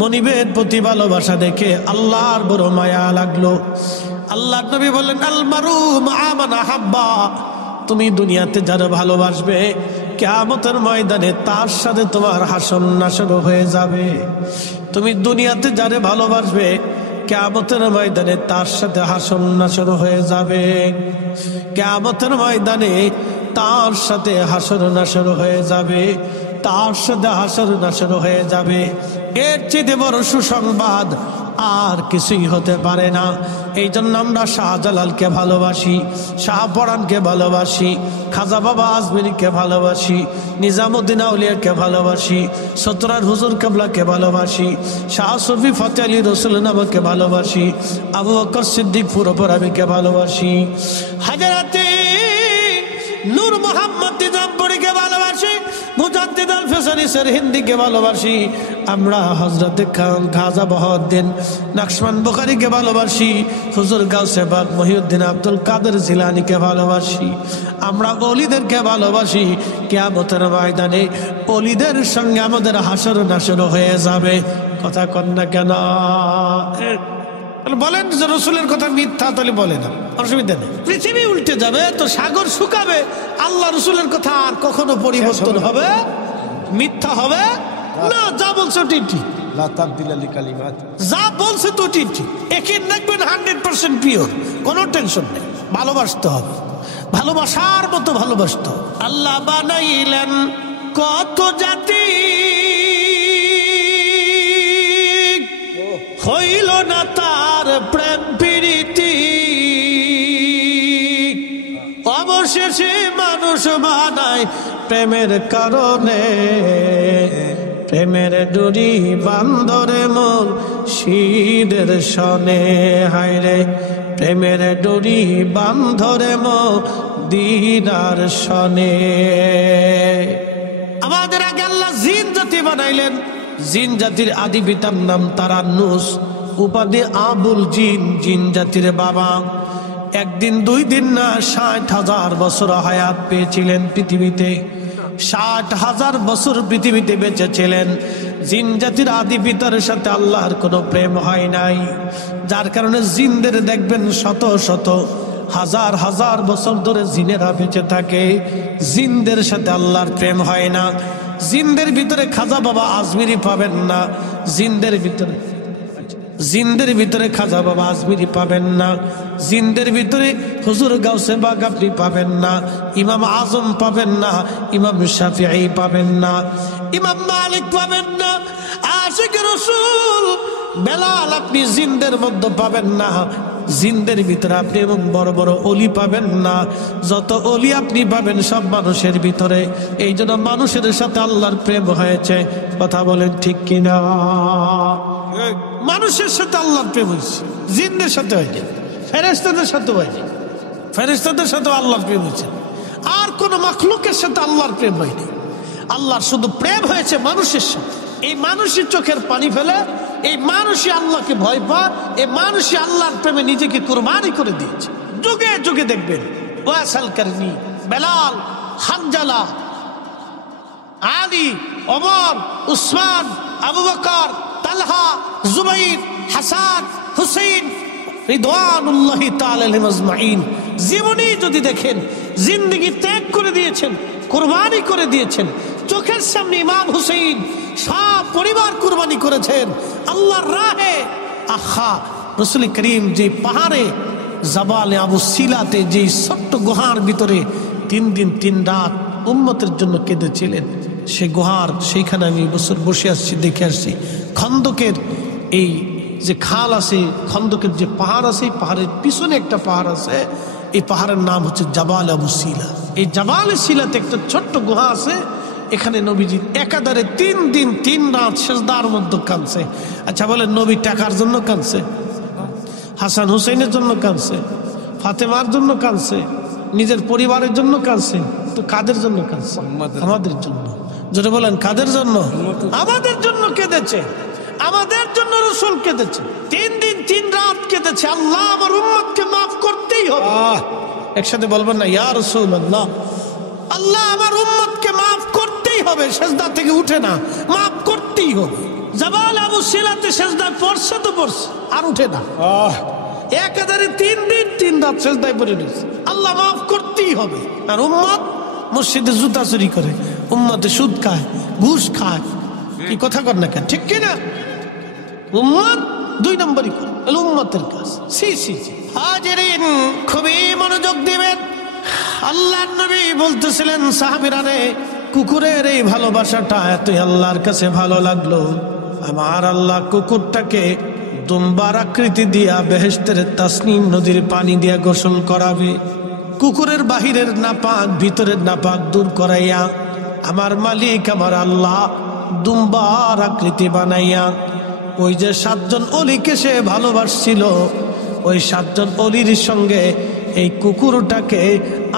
মনিবের প্রতি ভালোবাসা দেখে আল্লাহর বড় মায়া লাগলো। আল্লাহ নবী বললেন আল মারু মা মান আহাব্বা, তুমি দুনিয়াতে যারা ভালোবাসবে কিয়ামতের ময়দানে তার সাথে তোমার হাসর নাসর হয়ে যাবে। তুমি দুনিয়াতে যারে ভালোবাসবে কিয়ামতের ময়দানে তার সাথে হাসর নাসর হয়ে যাবে। কিয়ামতের ময়দানে তার সাথে হাসর নাসর হয়ে যাবে, তার সাথে হাসর নাসর হয়ে যাবে। এর চেয়ে বড় সুসংবাদ আর কিছুই হতে পারে না। এই জন্য আমরা শাহজালালকে ভালোবাসি, শাহপরানকে ভালোবাসি, খাজা বাবা আজমিরকে ভালোবাসি, নিজামুদ্দিন আউলিয়াকে ভালোবাসি, সতরার হুজুর কেবলাকে ভালোবাসি, শাহ সুফি ফতেহ আলী রসুল নামকে ভালোবাসি, আবু বকর সিদ্দিক পুরোপরাবিকে ভালোবাসি, হাজারাতে নূর মোহাম্মদ নিজামপুরীকে ভালোবাসি, মুজাদ্দিদ আল ফেসানি হিন্দিকে ভালোবাসি। আমরা হযরতে খাজা বহাউদ্দিন নকশবন্দ বুখারীকে ভালোবাসি, হুজুর গাউসে পাক মহিউদ্দিন আব্দুল কাদের জিলানীকে ভালোবাসি। আমরা ওলিদেরকে ভালোবাসি। কিয়ামতের ময়দানে ওলিদের সঙ্গে আমাদের হাসর নাসর হয়ে যাবে। কথা কন না কেন? বলেন যে রসুলের কথা মিথ্যা, তাহলে বলে না, অসুবিধা নেই। পৃথিবী উল্টে যাবে তো সাগর শুকাবে, আল্লাহ রসুলের কথা আর কখনো পরিবর্তন হবে? মিথ্যা হবে না। যা বলছে ঠিক, যা বলছে তো ঠিক। একে দেখবেন 100% পিওর, কোনো টেনশন নেই। ভালোবাসতে হবে, ভালোবাসার মতো ভালোবাসতে হবে। আল্লাহ বানাইলেন কত জাতি, হইল না তার প্রেম প্রীতি, অবশেষে মানুষ বানায় প্রেমের কারণে। প্রেমের ডুরি বান্ধরে মোর শীদের সনে, হায়রে প্রেমের ডুরি বান্ধরে মোর দিনার সনে। আমাদের আগে আল্লাহ জিন জাতি বানাইলেন। জিন জাতির আদি পিতার নাম তারান্নুস, উপাধি আবুল জিন, জিন জাতির বাবা। একদিন 2 দিন না 60,000 বছর হায়াত পেয়েছিলেন পৃথিবীতে। 60,000 বছর পৃথিবীতে বেঁচে ছিলেন। জিন জাতির আদি পিতার সাথে আল্লাহর কোনো প্রেম হয় নাই, যার কারণে জিনদের দেখবেন শত শত হাজার হাজার বছর ধরে জিনেরা বেঁচে থাকে। জিনদের সাথে আল্লাহর প্রেম হয় না। জিনদের ভিতরে খাজা বাবা আজমিরি পাবেন না, জিনদের ভিতরে খাজা বাবা আজমিরি পাবেন না, জিনদের ভিতরে হুজুর গাউসে বাগ আপনি পাবেন না, ইমাম আজম পাবেন না, ইমাম শাফিঈ পাবেন না, ইমাম মালিক পাবেন না, আশিক রাসূল বেলাল আপনি জিনদের মধ্যে পাবেন না। জিনদের ভিতরে আপনি এবং বড় বড় অলি পাবেন না। যত অলি আপনি পাবেন সব মানুষের ভিতরে। এই জন্য মানুষের সাথে আল্লাহর প্রেম হয়েছে। কথা বলেন ঠিক কিনা? মানুষের সাথে আল্লাহর প্রেম হয়েছে, জিনদের সাথে হয়নি, ফেরেশতাদের সাথে হয়নি। ফেরেশতাদের সাথে আল্লাহর প্রেম হয়েছে, আর কোন মাখলুকের সাথে আল্লাহর প্রেম হয়নি। আল্লাহর শুধু প্রেম হয়েছে মানুষের সাথে। এই মানুষের চোখের পানি ফেলে, এই মানুষই আল্লাহকে ভয় পায়, এই মানুষই আল্লাহর প্রেমে নিজেকে কুরবানি করে দিয়েছে। যুগে যুগে দেখবেন ওয়াসাল কারনি, বেলাল, হানজালা, আলী, ওমর, উসমান, আবু বকর, তালহা, জুবাইর, হাসান, হুসাইন রিদওয়ানুল্লাহি তাআলা আলাইহিম আজমাইন জীবনী যদি দেখেন, জিন্দেগি ত্যাগ করে দিয়েছেন, কুরবানি করে দিয়েছেন। চোখের সামনে ইমাম হুসাইন সব পরিবার কুরবানি করেছেন আল্লাহর রাহে। আহা, রাসূল করিম যে পাহাড়ে জাবালে আবু সিলাতে যে ছোট্ট গুহার ভিতরে 3 দিন 3 রাত উম্মতের জন্য কেঁদেছিলেন। সে গুহার সেইখানে আমি বছর বসে আসছি, দেখে আসছি। খন্দকের এই যে খাল আছে, খন্দকের যে পাহাড় আছে, এই পাহাড়ের পিছনে একটা পাহাড় আছে, এই পাহাড়ের নাম হচ্ছে জাবাল আবু সিলা। এই জাবাল সিলাতে একটা ছোট্ট গুহা আছে, এখানে নবীজি একাধারে 3 দিন 3 রাত সেজদার মধ্যে কাঁদছে। আচ্ছা বলেন, নবী টাকার জন্য কাঁদছে? হাসান হুসেনের জন্য কাঁদছে? ফাতেমার জন্য কাঁদছে? নিজের পরিবারের জন্য কাঁদছে? তো কাদের জন্য কাঁদছে? আমাদের জন্য। যেটা বলেন কাদের জন্য? আমাদের জন্য কেঁদেছে, আমাদের জন্য রাসূল কেঁদেছে। 3 দিন 3 রাত কেঁদেছে, আল্লাহ আমার উম্মতকে মাফ করতেই হবে। একসাথে বলবেন না, ইয়া রাসূলুল্লাহ, আল্লাহ আমার উম্মতকে মাফ করতেই হবে। সেজদা থেকে উঠে না, মাফ করতেই হবে। জাবাল আবু সিলাতে সেজদায় পড়ছে তো পড়ছে, আর উঠে না। একাধারে 3 দিন 3 রাত সেজদায় পড়ে রয়েছে, আল্লাহ মাফ করতেই হবে। আর উম্মত মসজিদে জুতা চুরি করে, উম্মতে সুদ খায়, ঘুষ খায়, কি কথা কর না কেন, ঠিক কিনা? উম্মত 2 নম্বরই করে উম্মতের কাজ। সি সি সি হাজিরিন, খুবই মনোযোগ দিবেন। আল্লাহর নবী বলতেছিলেন, সাহাবীরা রে, কুকুরের এই ভালোবাসাটা এতই আল্লাহর কাছে ভালো লাগলো, আমার আল্লাহ কুকুরটাকে দুম্বার আকৃতি দিয়া বেহেশতের তাসনিম নদীর পানি দিয়া গোসল করাবে। কুকুরের বাহিরের নাপাক ভিতরের নাপাক দূর করাইয়া আমার মালিক আমার আল্লাহ দুম্বার আকৃতি বানাইয়া ওই যে 7 জন অলিকে সে ভালোবাসছিল, ওই 7 জন অলির সঙ্গে এই কুকুরটাকে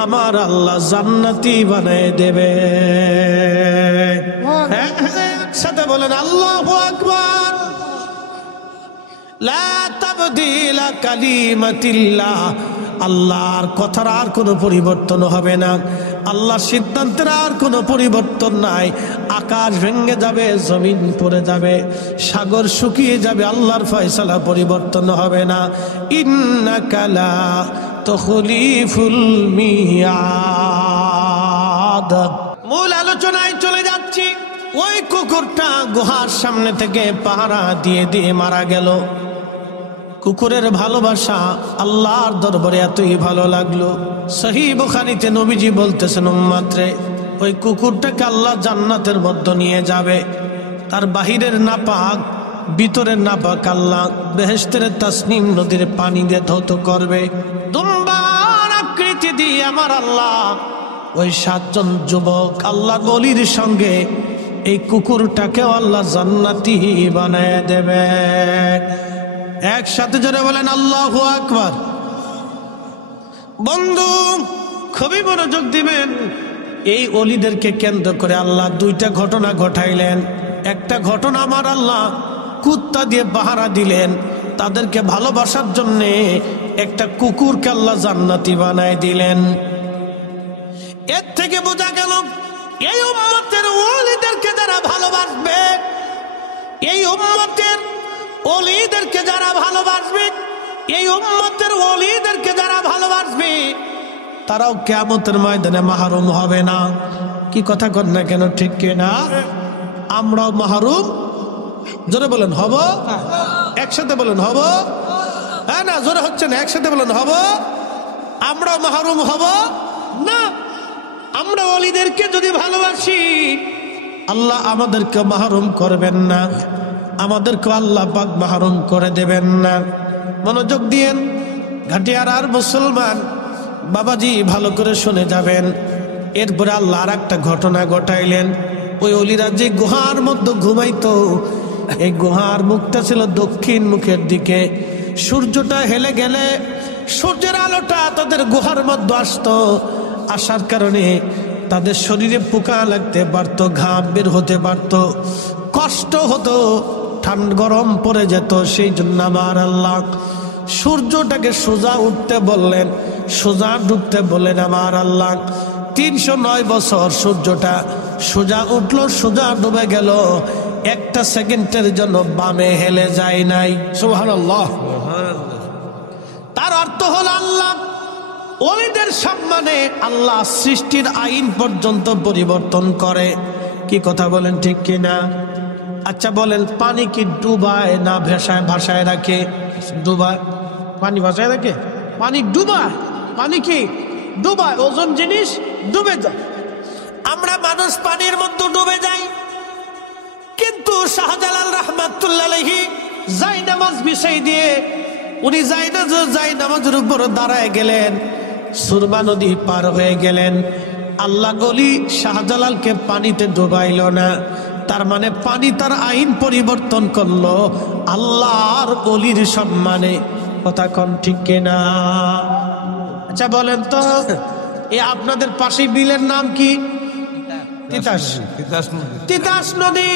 আমার আল্লাহ জান্নাতি বানায় দেবে। সাথে বলেন আল্লাহু আকবার। লা তাবদীলা কালিমাতিল্লাহ, আল্লাহর কথার আর কোনো পরিবর্তন হবে না, আল্লাহর সিদ্ধান্তের আর কোনো পরিবর্তন নাই। আকাশ ভেঙে যাবে, জমিন পড়ে যাবে, সাগর শুকিয়ে যাবে, আল্লাহর ফয়সালা পরিবর্তন হবে না। ইন্নাকা লা তুখলিফুল মিয়াদ। মূল আলোচনায় চলে যাচ্ছি। ওই কুকুরটা গুহার সামনে থেকে পাহারা দিয়ে দিয়ে মারা গেল। কুকুরের ভালোবাসা আল্লাহর দরবারে এতই ভালো লাগলো, সহিহ বুখারীতে নবীজি বলতেছেন, উম্মতরে, ওই কুকুরটাকে আল্লাহ জান্নাতের মধ্যে নিয়ে যাবে। তার বাহিরের নাপাক ভিতরের নাপাক আল্লাহ বেহেশতের তাসনিম নদীর পানি দিয়ে ধৌত করবে। দুম্বার আকৃতি দিয়ে আমার আল্লাহ ওই 7 জন যুবক আল্লাহর ওলির সঙ্গে এই কুকুরটাকেও আল্লাহ জান্নাতি বানায় দেবে। একসাথে জোরে বলেন আল্লাহু আকবার। বন্ধু, খুবই মনোযোগ দিবেন। এই অলিদেরকে কেন্দ্র করে আল্লাহ 2টা ঘটনা ঘটাইলেন। একটা ঘটনা আমার আল্লাহ কুত্তা দিয়ে পাহারা দিলেন, তাদেরকে ভালোবাসার জন্যে একটা কুকুরকে আল্লাহ জান্নাতি বানায় দিলেন। এর থেকে বোঝা গেল, এই উম্মতের ওলিদেরকে যারা ভালোবাসবে, এই উম্মতের ওলিদেরকে যারা ভালোবাসবে, এই উম্মতের ওলিদেরকে যারা ভালোবাসবে, তারাও কিয়ামতের ময়দানে মাহরুম হবে না। কি কথা কর না কেন, ঠিক কিনা? আমরাও মাহরুম, জোরে বলেন হব। একসাথে বলেন হব। হ্যাঁ না, জোরে হচ্ছে না, একসাথে বলেন হব। আমরাও মাহরুম হব না। আমরা ওলিদেরকে যদি ভালোবাসি, আল্লাহ আমাদেরকে মাহরুম করবেন না, আমাদেরকে আল্লাহ পাক মাহরুম করে দেবেন না। মনোযোগ দিয়েন ঘাটিয়ার আর মুসলমান বাবাজি, ভালো করে শুনে যাবেন। এরপরে আল্লাহ আর একটা ঘটনা ঘটাইলেন। ওই অলিরা যে গুহার মধ্যে ঘুমাইতো, এই গুহার মুখটা ছিল দক্ষিণ মুখের দিকে। সূর্যটা হেলে গেলে সূর্যের আলোটা তাদের গুহার মধ্যে আসতো, আসার কারণে তাদের শরীরে পোকা লাগতে পারত, ঘাম বের হতে পারত, কষ্ট হতো, ঠান্ডা গরম পড়ে যেত। সেই জন্য আমার আল্লাহ সূর্যটাকে সোজা উঠতে বললেন, সোজা ডুবতে বললেন। আমার আল্লাহ 309 বছর সূর্যটা সোজা উঠলো, সোজা ডুবে গেল, একটা সেকেন্ডের জন্য বামে হেলে যায় নাই। সুবহানাল্লাহ। তার অর্থ হলো আল্লাহ ওলিদের সম্মানে আল্লাহ সৃষ্টির আইন পর্যন্ত পরিবর্তন করে। কি কথা বলেন, ঠিক কিনা? আচ্ছা বলেন, পানি কি ডুবায় না ভাসায় রাখে? ডুবায়। পানি ভাসায় রাখে? পানি ডুবায়। পানি কি ডুবায়? ওজন জিনিস ডুবে যায়। আমরা মানুষ পানির মধ্যে ডুবে যাই, কিন্তু শাহজালাল রাহমাতুল্লাহ আলাইহি জায়নামাজ বিছাই দিয়ে উনি জায়নামাজের উপর দাঁড়ায় গেলেন, সুরমা নদী পার হয়ে গেলেন। আল্লাহ গলি শাহজালালকে পানিতে ডুবাইল না, তার মানে পানি তার আইন পরিবর্তন করলো আল্লাহর অলির সম্মানে। কথা কোন ঠিক কিনা? আচ্ছা বলেন তো, এ আপনাদের পাশে বিলের নাম কি? তিতাস নদী।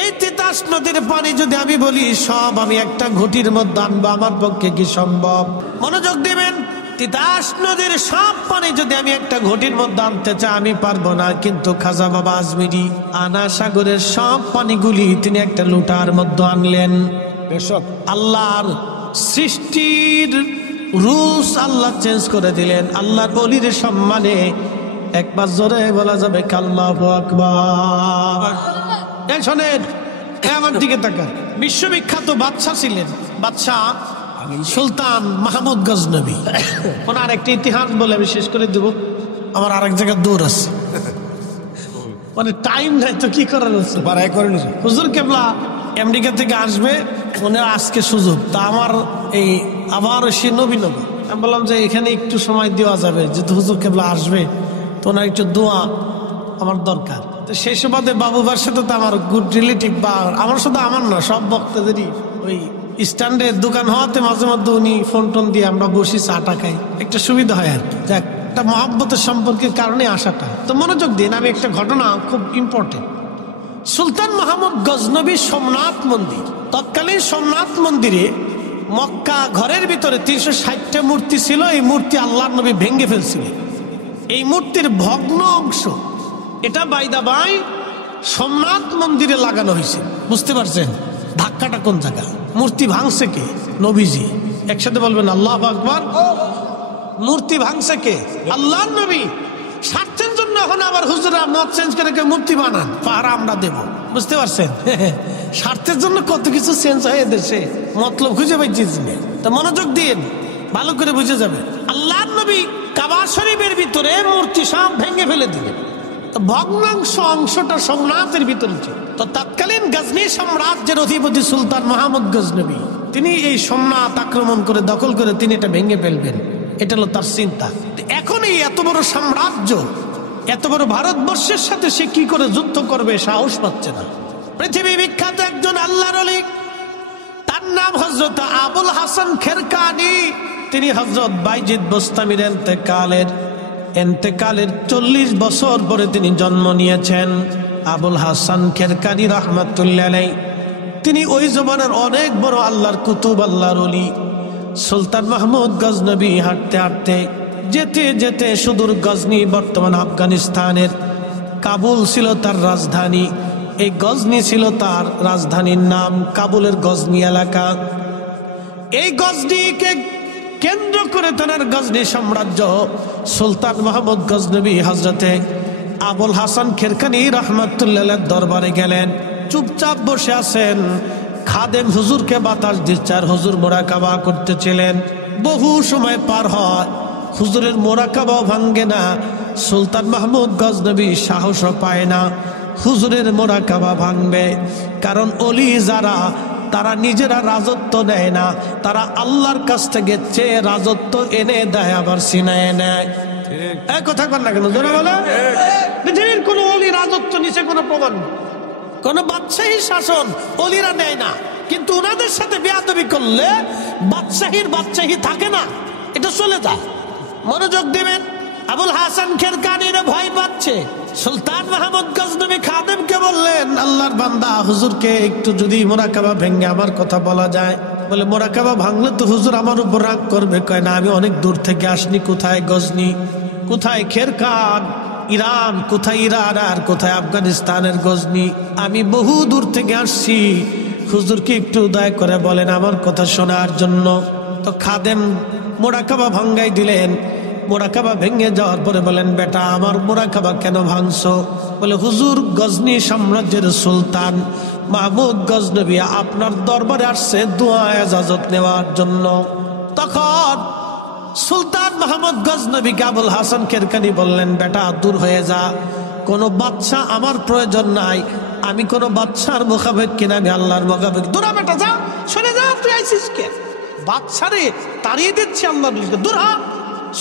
এই তিতাস নদীর পানি যদি আমি বলি সব আমি একটা ঘটির মধ্যে আনবো, আমার পক্ষে কি সম্ভব? মনোযোগ দিবেন, তিতাস নদীর সব পানি যদি আমি একটা ঘটির মধ্যে আনতে চাই আমি পারবো না। কিন্তু খাজা বাবা আজমিরি আনা সাগরের সব পানিগুলি তিনি একটা লুটার মধ্যে আনলেন। আল্লাহর সৃষ্টির রুলস আল্লাহ চেঞ্জ করে দিলেন আল্লাহর অলির সম্মানে। একবার জোরে বলা যাবে আল্লাহু আকবার। শোনেন, আমার দিকে তাকান। বিশ্ববিখ্যাত বাদশা ছিলেন, বাদশা সুলতান মাহমুদ গজনবী। ওনার একটা ইতিহাস বলে আমি শেষ করে দেব, আমার আরেক জায়গায় দূর আছে, মানে টাইম নাই তো কি করার আছে। হুজুর কেবলা আমেরিকা থেকে আসবে, ওনার আজকে সুযোগ। তা আমার এই আবার সে নবী নবী, আমি বললাম যে এখানে একটু সময় দেওয়া যাবে, যেহেতু হুজুর কেবলা আসবে তো ওনার একটু দোয়া আমার দরকার। তো সেই সুবাদে বাবুবার সাথে তো আমার গুড রিলেটিভ, বা আমার শুধু আমার না সব বক্তাদেরই ওই স্ট্যান্ডের দোকান হওয়াতে মাঝে মধ্যে উনি ফোন টোন দিয়ে আমরা বসি চা খাই, একটা সুবিধা হয় আর কি। যাক, একটা মহব্বতের সম্পর্কের কারণে আসাটা। তো মনোযোগ দিন, আমি একটা ঘটনা খুব ইম্পর্টেন্ট। সুলতান মাহমুদ গজনবী সোমনাথ মন্দির, তৎকালীন সোমনাথ মন্দিরে মক্কা ঘরের ভিতরে 360টা মূর্তি ছিল। এই মূর্তি আল্লাহর নবী ভেঙে ফেলছিলেন। এই মূর্তির ভগ্ন অংশ এটা বাইদা বাই সোমনাথ মন্দিরে লাগানো হয়েছে। বুঝতে পারছেন ধাক্কাটা কোন জায়গা? মূর্তি ভাঙছে কে? নবীজি। একসাথে বলবেন আল্লাহু আকবার। মূর্তি ভাঙছে কে? আল্লাহর নবী। স্বার্থের জন্য এখন আবার হুজুরা মত চেঞ্জ করে মূর্তি বানান, পাহারা আমরা দেব। বুঝতে পারছেন স্বার্থের জন্য কত কিছু চেঞ্জ হয় দেশে, মতলব খুঁজে পাইছি না। তো মনোযোগ দিন, ভালো করে বুঝে যাবে। আল্লাহর নবী কাবা শরীফের ভিতরে মূর্তি সব ভেঙে ফেলে দিলেন। ভগ্নাংশ অংশটা সোমনাথের ভিতরে ছিল। তো তৎকালীন গজনী সাম্রাজ্যের অধিপতি সুলতান মাহমুদ গজনবী তিনি এই সোমনাথ আক্রমণ করে দখল করে তিনি এটা ভেঙে ফেলবেন, এটা হলো তার চিন্তা। এখন এই এত বড় সাম্রাজ্য, এত বড় ভারতবর্ষের সাথে সে কি করে যুদ্ধ করবে সাহস পাচ্ছে না। পৃথিবী বিখ্যাত একজন আল্লাহর ওলি, তার নাম হযরত আবুল হাসান খেরকানি। তিনি হযরত বাইজিদ বোস্তামির এন্তেকালের 40 বছর পরে তিনি জন্ম নিয়েছেন। আবুল হাসান খেরকানি রাহমাতুল্লাহ আলাইহি তিনি ওই জমানার অনেক বড় আল্লাহর কুতুব, আল্লাহর ওলি। সুলতান মাহমুদ গজনবী হাঁটতে হাঁটতে যেতে যেতে সুদূর গজনি, বর্তমান আফগানিস্তানের কাবুল ছিল তার রাজধানী। এই গজনি ছিল তার রাজধানীর নাম, কাবুলের গজনি এলাকা। এই গজনিকে কেন্দ্র করে তার গজনি সাম্রাজ্য। সুলতান মাহমুদ গজনবী হযরতে আবুল হাসান খেরকানি রাহমাতুল্লাহ দরবারে গেলেন। চুপচাপ বসে আছেন, খাদেম হুজুরকে বাতাস দিচ্ছে আর হুজুর মোরাকাবা করতেছিলেন। বহু সময় পার হয়, হুজুরের মোরাকাবাও ভাঙ্গে না। সুলতান মাহমুদ গজনবী সাহসও পায় না হুজুরের মোরাকাবা ভাঙবে। কারণ অলি যারা, তারা নিজেরা রাজত্ব নেয় না, তারা আল্লাহর কাছ থেকে চেয়ে রাজত্ব এনে দেয়, আবার ছিনায় নেয়। এক কথা কর না কেন জোরে বলে? পৃথিবীর কোন অলি রাজত্ব নিচে কোনো প্রমাণ নেই, কোন বাদশাহী শাসন অলিরা নেয় না। কিন্তু ওনাদের সাথে বেয়াদবি করলে বাদশাহী থাকে না, এটা চলে যায়। মনোযোগ দিবেন, আবুল হাসান খেরকানির ভয় পাচ্ছে। সুলতান মাহমুদ গজনবী খাদেমকে বললেন, আল্লাহর বান্দা হুজুরকে একটু যদি মোরাকাবা ভেঙে আমার কথা বলা যায়। বলে মোরাকাবা ভাঙলে তো হুজুর আমার উপর রাগ করবে। কয় না, আমি অনেক দূর থেকে আসনি। কোথায় গজনি, কোথায় খেরকান, ইরান, কোথায় ইরান আর কোথায় আফগানিস্তানের গজনি। আমি বহু দূর থেকে আসছি, হুজুরকে একটু দয়া করে বলেন আমার কথা শোনার জন্য। তো খাদেম মোরাকাবা ভাঙ্গাই দিলেন। মোরাকাবা ভেঙে যাওয়ার পরে বলেন, বেটা আমার মোরাকাবা কেন ভাঙছো? বলে হুজুর, গজনি সাম্রাজ্যের সুলতান মাহমুদ গজনবী আপনার দরবারে আসছে দোয়া ইজাজত নেওয়ার জন্য। তখন সুলতান মাহমুদ গজনবীকে আবুল হাসান কেরকানি বললেন, বেটা দূর হয়ে যা, কোনো বাদশা আমার প্রয়োজন নাই, আমি কোনো বাদশার মোকাবেক কিনা, আমি আল্লাহর মোকাবেক। দূরা বেটা, যা, চলে যা, তুই আইসিস কে? বাদশারে তাড়িয়ে দিচ্ছি আল্লাহ, দূর হ,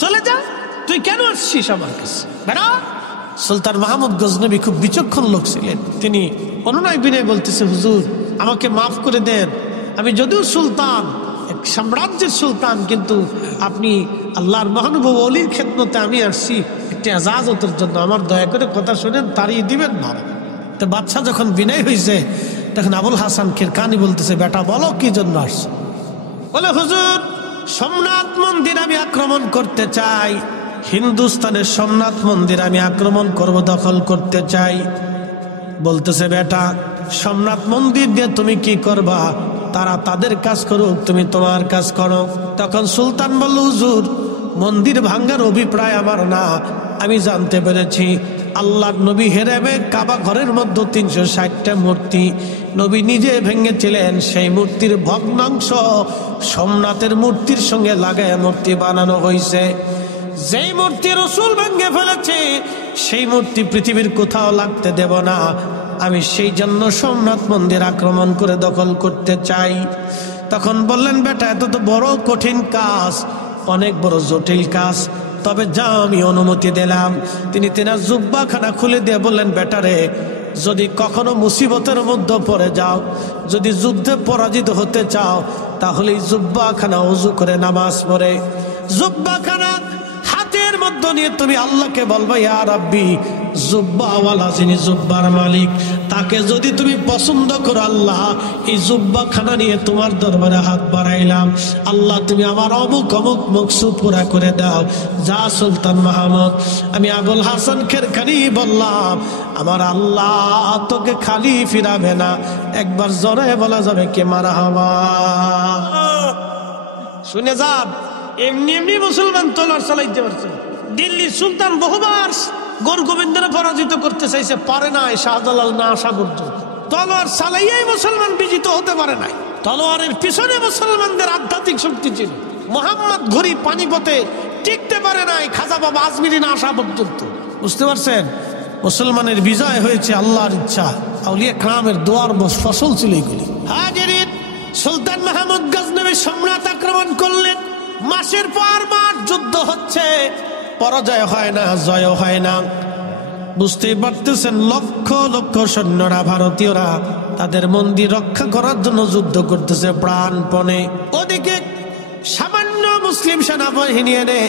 চলে যা, তুই কেন আসছিস আমার কাছে, বেটা। সুলতান মাহমুদ গজনবী খুব বিচক্ষণ লোক ছিলেন। তিনি অনুনয় বিনয় বলতেছে, হুজুর আমাকে মাফ করে দেন, আমি যদিও সুলতান, এক সাম্রাজ্যের সুলতান, কিন্তু আপনি আল্লাহর মহানুভব অলির খেদমতে আমি আসছি একটি এজাজতের জন্য, আমার দয়া করে কথা শুনেন, তাড়িয়ে দিবেন না। তো বাদশা যখন বিনয় হয়েছে তখন আবুল হাসান কিরকানি বলতেছে, বেটা বলো কি জন্য আসছো? বলে, হুজুর সোমনাথ মন্দির আমি আক্রমণ করতে চাই, হিন্দুস্তানের সোমনাথ মন্দির আমি আক্রমণ করব, দখল করতে চাই। বলতেছে, বেটা সোমনাথ মন্দির দিয়ে তুমি কি করবা? তারা তাদের কাজ করুক, তুমি তোমার কাজ করো। তখন সুলতান বলল, হুজুর মন্দির ভাঙ্গার অভিপ্রায় আমার না, আমি জানতে পেরেছি আল্লাহর নবী হেরেমে কাবা ঘরের মধ্যে 360টা মূর্তি নবী নিজে ভেঙেছিলেন, সেই মূর্তির ভগ্নাংশ সোমনাথের মূর্তির সঙ্গে লাগায় মূর্তি বানানো হয়েছে। যেই মূর্তি রাসূল ভেঙে ফেলেছে সেই মূর্তি পৃথিবীর কোথাও লাগতে দেব না, আমি সেই জন্য সোমনাথ মন্দির আক্রমণ করে দখল করতে চাই। তখন বললেন, বেটা এত তো বড় কঠিন কাজ, অনেক বড় জটিল কাজ, তবে যা আমি অনুমতি দিলাম। তিনি তেনার জুব্বাখানা খুলে দিয়ে বললেন, বেটারে যদি কখনো মুসিবতের মধ্যে পড়ে যাও, যদি যুদ্ধে পরাজিত হতে চাও, তাহলে জুব্বাখানা ওযু করে নামাজ পড়ে জুব্বাখানা হাতের মধ্যে নিয়ে তুমি আল্লাহকে বলবা, ইয়া রাব্বি, জুব্বাওয়ালা যিনি জুব্বার মালিক, তাকে যদি তুমি পছন্দ করো, আল্লাহ এই জুব্বাখানা নিয়ে তোমার দরবারে হাত বাড়াইলাম, আল্লাহ তুমি আমার অমুক অমুক মকসুদ পুরা করে দাও। যা সুলতান মাহমুদ, আমি আবুল হাসান কেরকানি বললাম, আমার আল্লাহ তোকে খালি ফিরাবে না। একবার জোরে বলা যাবে কে মারহাবা? শুনে যান, এমনি এমনি মুসলমান তলোয়ার চালাইতে পারছে। দিল্লির সুলতান বহুবার গোর গোবিন্দরে পরাজিত করতে চাইছে, পারে নাই, শাহজালাল না আসা পর্যন্ত। তলোয়ার চালাইয়াই মুসলমান বিজিত হতে পারে নাই। তলোয়ারের পিছনে মুসলমানদের আধ্যাত্মিক শক্তি ছিল। মোহাম্মদ ঘুরি পানিপথে টিকতে পারে নাই, খাজা বাবা আজমিরি না আসা পর্যন্ত। বুঝতে পারছেন? মুসলমানের বিজয় হয়েছে আল্লাহর ইচ্ছা, আউলিয়া কেরামের দোয়ার ফসল ছিল এগুলি। হাজিরিন, সুলতান মাহমুদ গজনবী সম্রাট আক্রমণ করলেন। মাসের পর মাস যুদ্ধ হচ্ছে, পরাজয় হয় না, জয় হয় না। বুঝতেই পারতেছেন, লক্ষ লক্ষ সৈন্যরা, ভারতীয়রা তাদের মন্দির রক্ষা করার জন্য যুদ্ধ করতেছে প্রাণপণে। ওদিকে সামান্য মুসলিম সেনাবাহিনী এনে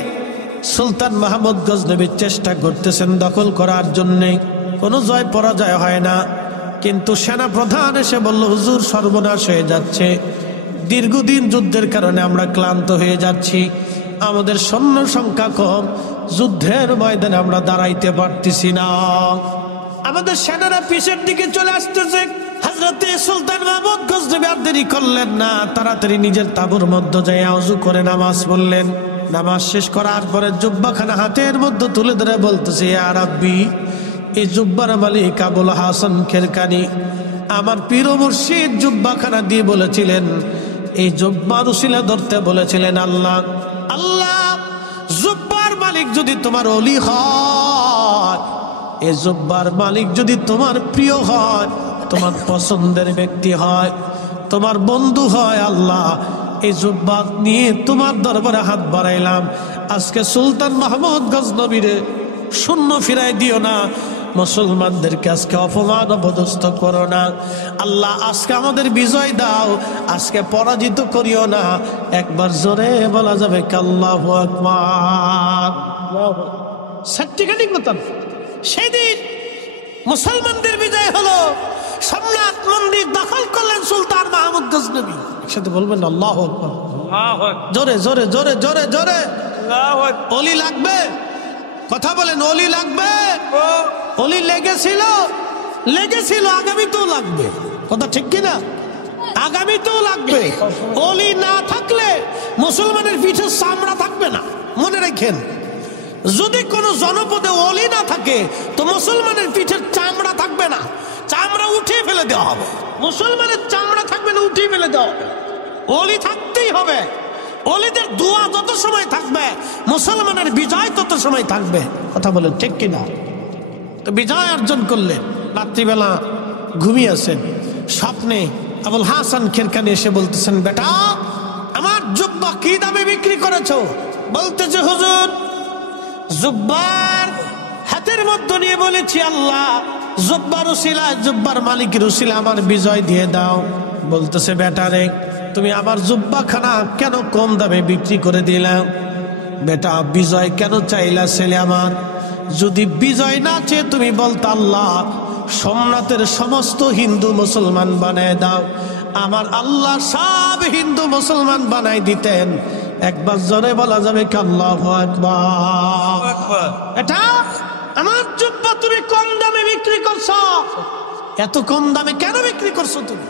সুলতান মাহমুদ গজনবী চেষ্টা করতেছেন দখল করার জন্য, কোনো জয় পরাজয় হয় না। কিন্তু সেনা প্রধান এসে বলল, হুজুর সর্বনাশ হয়ে যাচ্ছে, দীর্ঘদিন যুদ্ধের কারণে আমরা ক্লান্ত হয়ে যাচ্ছি, আমাদের সৈন্য সংখ্যা কম, যুদ্ধের ময়দানে আমরা দাঁড়াইতে পারতেছি না, আমাদের সেনারা পিছের দিকে চলে আসতেছে। হযরতে সুলতান মাহমুদ গজনবী আর দেরি করলেন না, তাড়াতাড়ি নিজের তাঁবুর মধ্যে যাই ওযু করে নামাজ পড়লেন। নামাজ শেষ করার পরে জুব্বাখানা হাতের মধ্যে তুলে ধরে বলতেছে, ইয়া রাব্বি, এই জুব্বার মালিক আবুল হাসান কেরকানি আমার পীর ও মুর্শিদ জুব্বাখানা দিয়ে বলেছিলেন, এই জুব্বার উসিলা ধরতে বলেছিলেন, আল্লাহ আল্লাহ, জুব্বার মালিক যদি তোমার ওলি হয়, এই জুব্বার মালিক যদি তোমার প্রিয় হয়, তোমার পছন্দের ব্যক্তি হয়, তোমার বন্ধু হয়, আল্লাহ এই জুব্বা নিয়ে তোমার দরবারে হাত বাড়াইলাম। আজকে সুলতান মাহমুদ গজনবীরে শূন্য ফিরাই দিও না, মুসলমানদেরকে আজকে অপমান অপদস্থ করো না, আল্লাহ আজকে আমাদের বিজয় দাও, আজকে পরাজিত করিও না। একবার জোরে বলা যাবে আল্লাহু আকবার। সার্টিফিকেট মতন সেদিন মুসলমানদের বিজয় হলো, সোমনাথ মন্দির দখল করলেন সুলতান মাহমুদ গজনবী। একসাথে বলবেন আল্লাহু আকবার, জোরে জোরে জোরে জোরে জোরে। অলি লাগবে, কথা বলেন, অলি লাগবে। অলি লেগেছিল, লেগেছিল, আগামীতেও লাগবে, কথা ঠিক কিনা? আগামীতেও লাগবে। অলি না থাকলে মুসলমানের পিঠে চামড়া থাকবে না, মনে রাখেন। যদি কোনো জনপদে অলি না থাকে তো মুসলমানের পিঠের চামড়া থাকবে না, চামড়া উঠিয়ে ফেলে দেওয়া হবে। মুসলমানের চামড়া থাকবে না, উঠিয়ে ফেলে দেওয়া হবে। অলি থাকতেই হবে। ওলিদের দোয়া যত সময় থাকবে মুসলমানের বিজয় তত সময় থাকবে। কথা বলেন ঠিক কিনা? তো বিজয় অর্জন করলেন। রাত্রিবেলা ঘুমিয়েছেন, স্বপ্নে আবুল হাসান খেরকানি এসে বলতেছেন, বেটা আমার জুব্বা কি দামে বিক্রি করেছো? বলতেছে, হুজুর জুব্বার হাতের মধ্যে নিয়ে বলেছি, আল্লাহ জুব্বার উসিলা, জুব্বার মালিকের উসিলা আমার বিজয় দিয়ে দাও। বলতেছে, বেটা রে তুমি আমার জুব্বা খানা কেন কম দামে বিক্রি করে দিলাম? বেটা বিজয় কেন চাইলা ছেলে আমার? যদি বিজয় না চেয়ে তুমি বলতো আল্লাহ সোমনাথের সমস্ত হিন্দু মুসলমান বানায় দাও, আমার আল্লাহ সব হিন্দু মুসলমান বানাই দিতেন। একবার জোরে বলা যাবে কি আল্লাহু আকবার? এটা আমার জুব্বা তুমি কম দামে বিক্রি করছো। এত কম দামে কেন বিক্রি করছো তুমি?